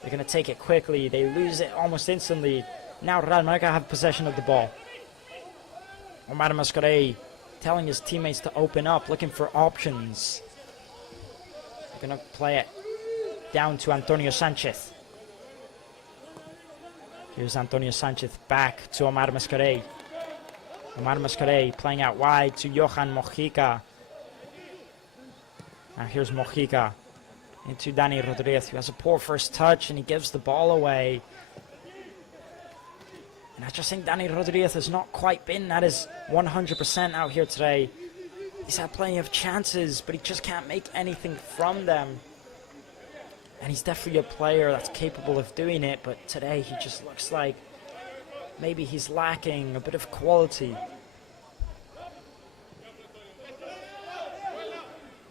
They're going to take it quickly. They lose it almost instantly. Now Real Mallorca have possession of the ball. Omar Mascarell telling his teammates to open up, looking for options. They're going to play it down to Antonio Sanchez. Here's Antonio Sanchez back to Omar Mascarell. Omar Mascaré playing out wide to Johan Mojica. Now here's Mojica into Dani Rodriguez, who has a poor first touch, and he gives the ball away. And I just think Dani Rodriguez has not quite been at his 100% out here today. He's had plenty of chances, but he just can't make anything from them. And he's definitely a player that's capable of doing it, but today he just looks like maybe he's lacking a bit of quality.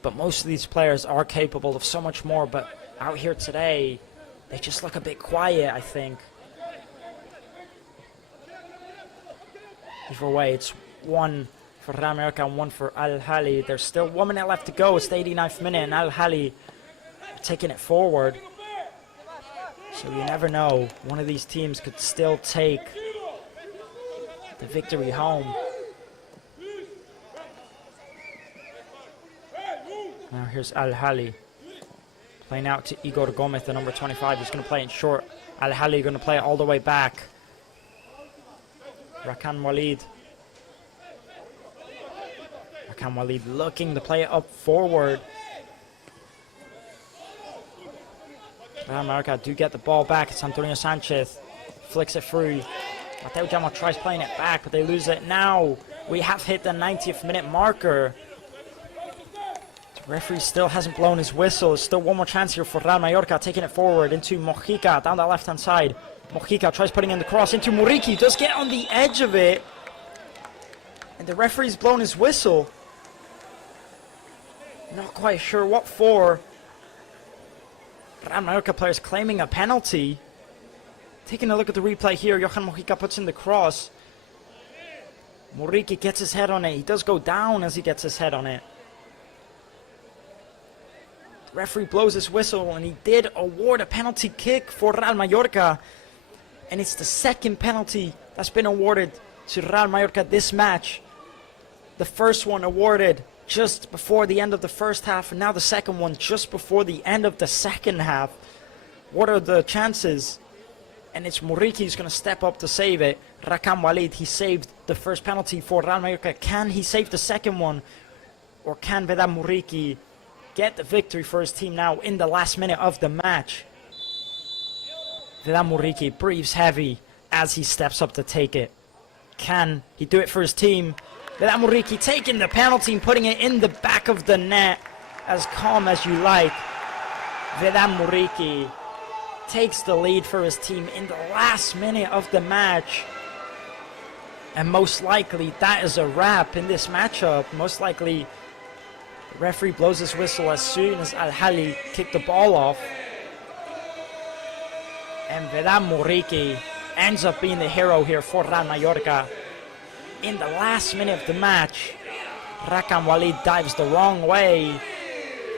But most of these players are capable of so much more, but out here today, they just look a bit quiet, I think. Either way, it's one for Real Mallorca and one for Al Ahli. There's still 1 minute left to go. It's the 89th minute, and Al Ahli are taking it forward. So you never know. One of these teams could still take the victory home. Now here's Al Ahli playing out to Igor Gomez, the number 25. He's going to play it short. Al Ahli going to play it all the way back. Rakan Walid. Rakan Walid looking to play it up forward. Real Mallorca do get the ball back. It's Antonio Sanchez. Flicks it through. Mateo Jamo tries playing it back, but they lose it. Now we have hit the 90th minute marker. The referee still hasn't blown his whistle. There's still one more chance here for Real Mallorca, taking it forward into Mojica down the left-hand side. Mojica tries putting in the cross into Muriqi, does get on the edge of it. And the referee's blown his whistle. Not quite sure what for. Real Mallorca players claiming a penalty. Taking a look at the replay here, Johan Mojica puts in the cross. Muriqi gets his head on it. He does go down as he gets his head on it. The referee blows his whistle, and he did award a penalty kick for Real Mallorca. And it's the second penalty that's been awarded to Real Mallorca this match. The first one awarded just before the end of the first half, and now the second one just before the end of the second half. What are the chances? And it's Muriqi who's going to step up to save it. Rakan Walid, he saved the first penalty for Real Mallorca. Can he save the second one? Or can Vedat Muriqi get the victory for his team now in the last minute of the match? Vedat Muriqi breathes heavy as he steps up to take it. Can he do it for his team? Vedat Muriqi taking the penalty and putting it in the back of the net. As calm as you like. Vedat Muriqi takes the lead for his team in the last minute of the match. And most likely that is a wrap in this matchup. Most likely the referee blows his whistle as soon as Al Ahli kicked the ball off. And Vedat Muriqi ends up being the hero here for Real Mallorca. In the last minute of the match, Rakan Walid dives the wrong way.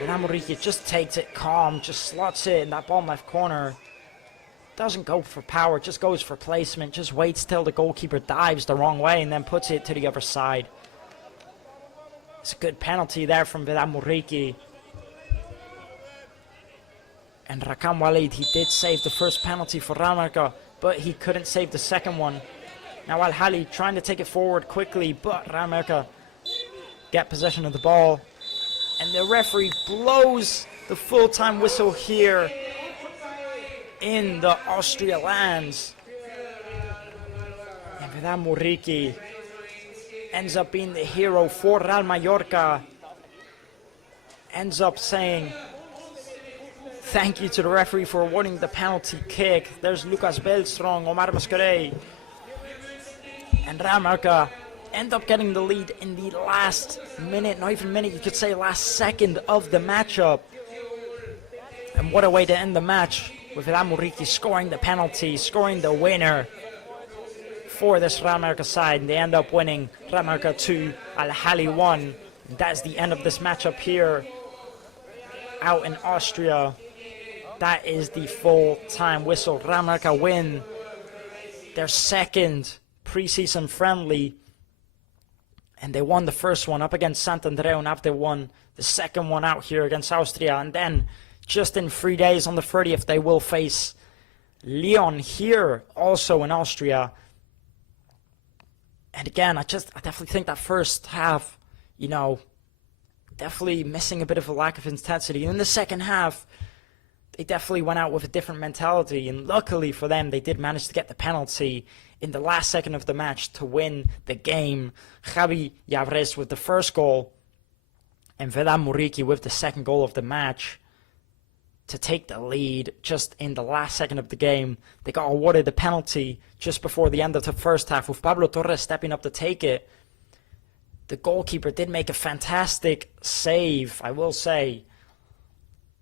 Vedat Muriqi just takes it calm, just slots it in that bottom left corner. Doesn't go for power, just goes for placement, just waits till the goalkeeper dives the wrong way and then puts it to the other side. It's a good penalty there from Vedat Muriqi. And Rakan Walid, he did save the first penalty for Real Mallorca, but he couldn't save the second one. Now Al Ahli trying to take it forward quickly, but Real Mallorca get possession of the ball. And the referee blows the full-time whistle here in the Austria lands. And Vedat Muriqi ends up being the hero for Real Mallorca. Ends up saying thank you to the referee for awarding the penalty kick. There's Lucas Belstrong, Omar Mascaré. And Real Mallorca end up getting the lead in the last minute, not even minute, you could say last second of the matchup. And what a way to end the match, with Vedat Muriqi scoring the penalty, scoring the winner for this Real Mallorca side. And they end up winning, Real Mallorca 2, Al Ahli 1. That's the end of this matchup here out in Austria. That is the full-time whistle. Real Mallorca win their second preseason friendly. And they won the first one up against Sant'Andrea, and after they won the second one out here against Austria. And then just in 3 days on the 30th, they will face Lyon here, also in Austria. And again, I definitely think that first half, definitely missing a bit of a lack of intensity. And in the second half, they definitely went out with a different mentality. And luckily for them, they did manage to get the penalty in the last second of the match to win the game. Javi Yavres with the first goal and Vedad Muriqi with the second goal of the match to take the lead just in the last second of the game. They got awarded the penalty just before the end of the first half with Pablo Torres stepping up to take it. The goalkeeper did make a fantastic save, I will say.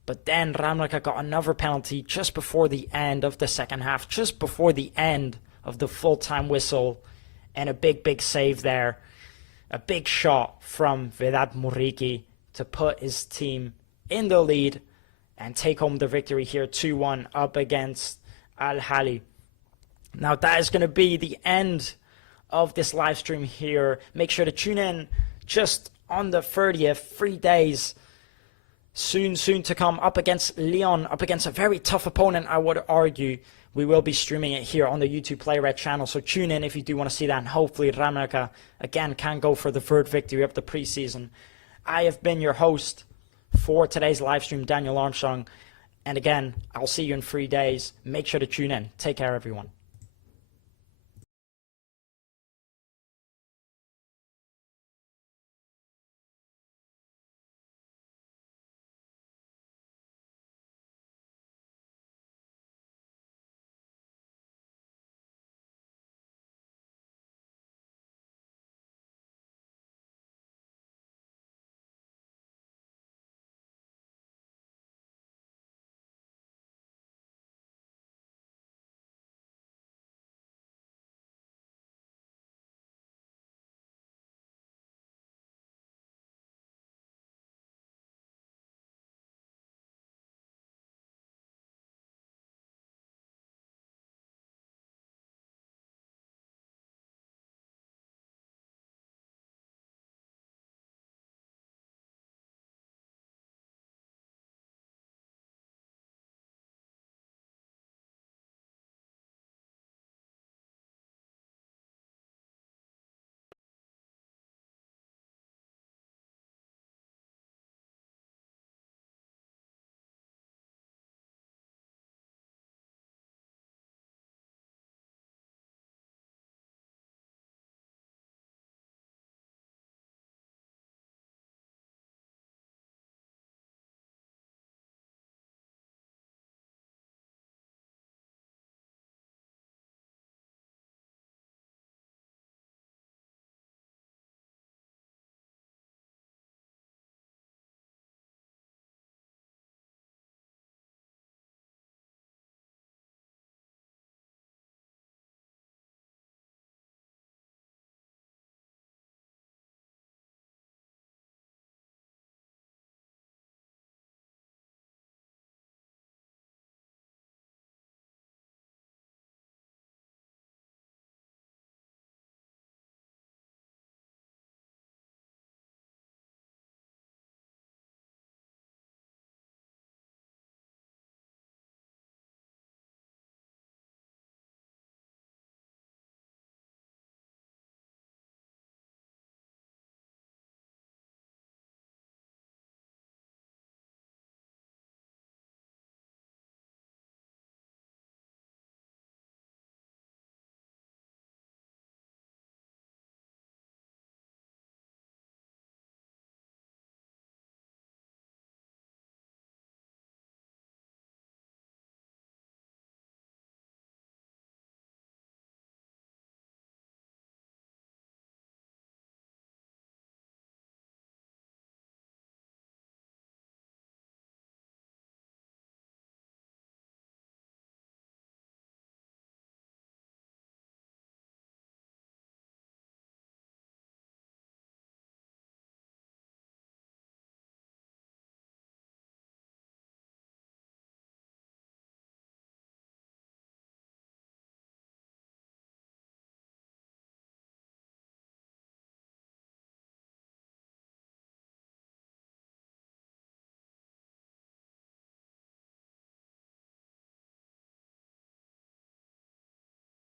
But then Ramlaka got another penalty just before the end of the second half, just before the end of the full-time whistle. And a big save there. A big shot from Vedad Muriqi to put his team in the lead and take home the victory here 2-1 up against Al Ahli. Now that is going to be the end of this live stream here. Make sure to tune in just on the 30th, 3 days soon to come, up against Lyon, up against a very tough opponent, I would argue. We will be streaming it here on the YouTube Play Red channel, so tune in if you do want to see that, and hopefully Ramlaka again can go for the third victory of the preseason. I have been your host for today's live stream, Daniel Armstrong, and again, I'll see you in 3 days. Make sure to tune in. Take care, everyone.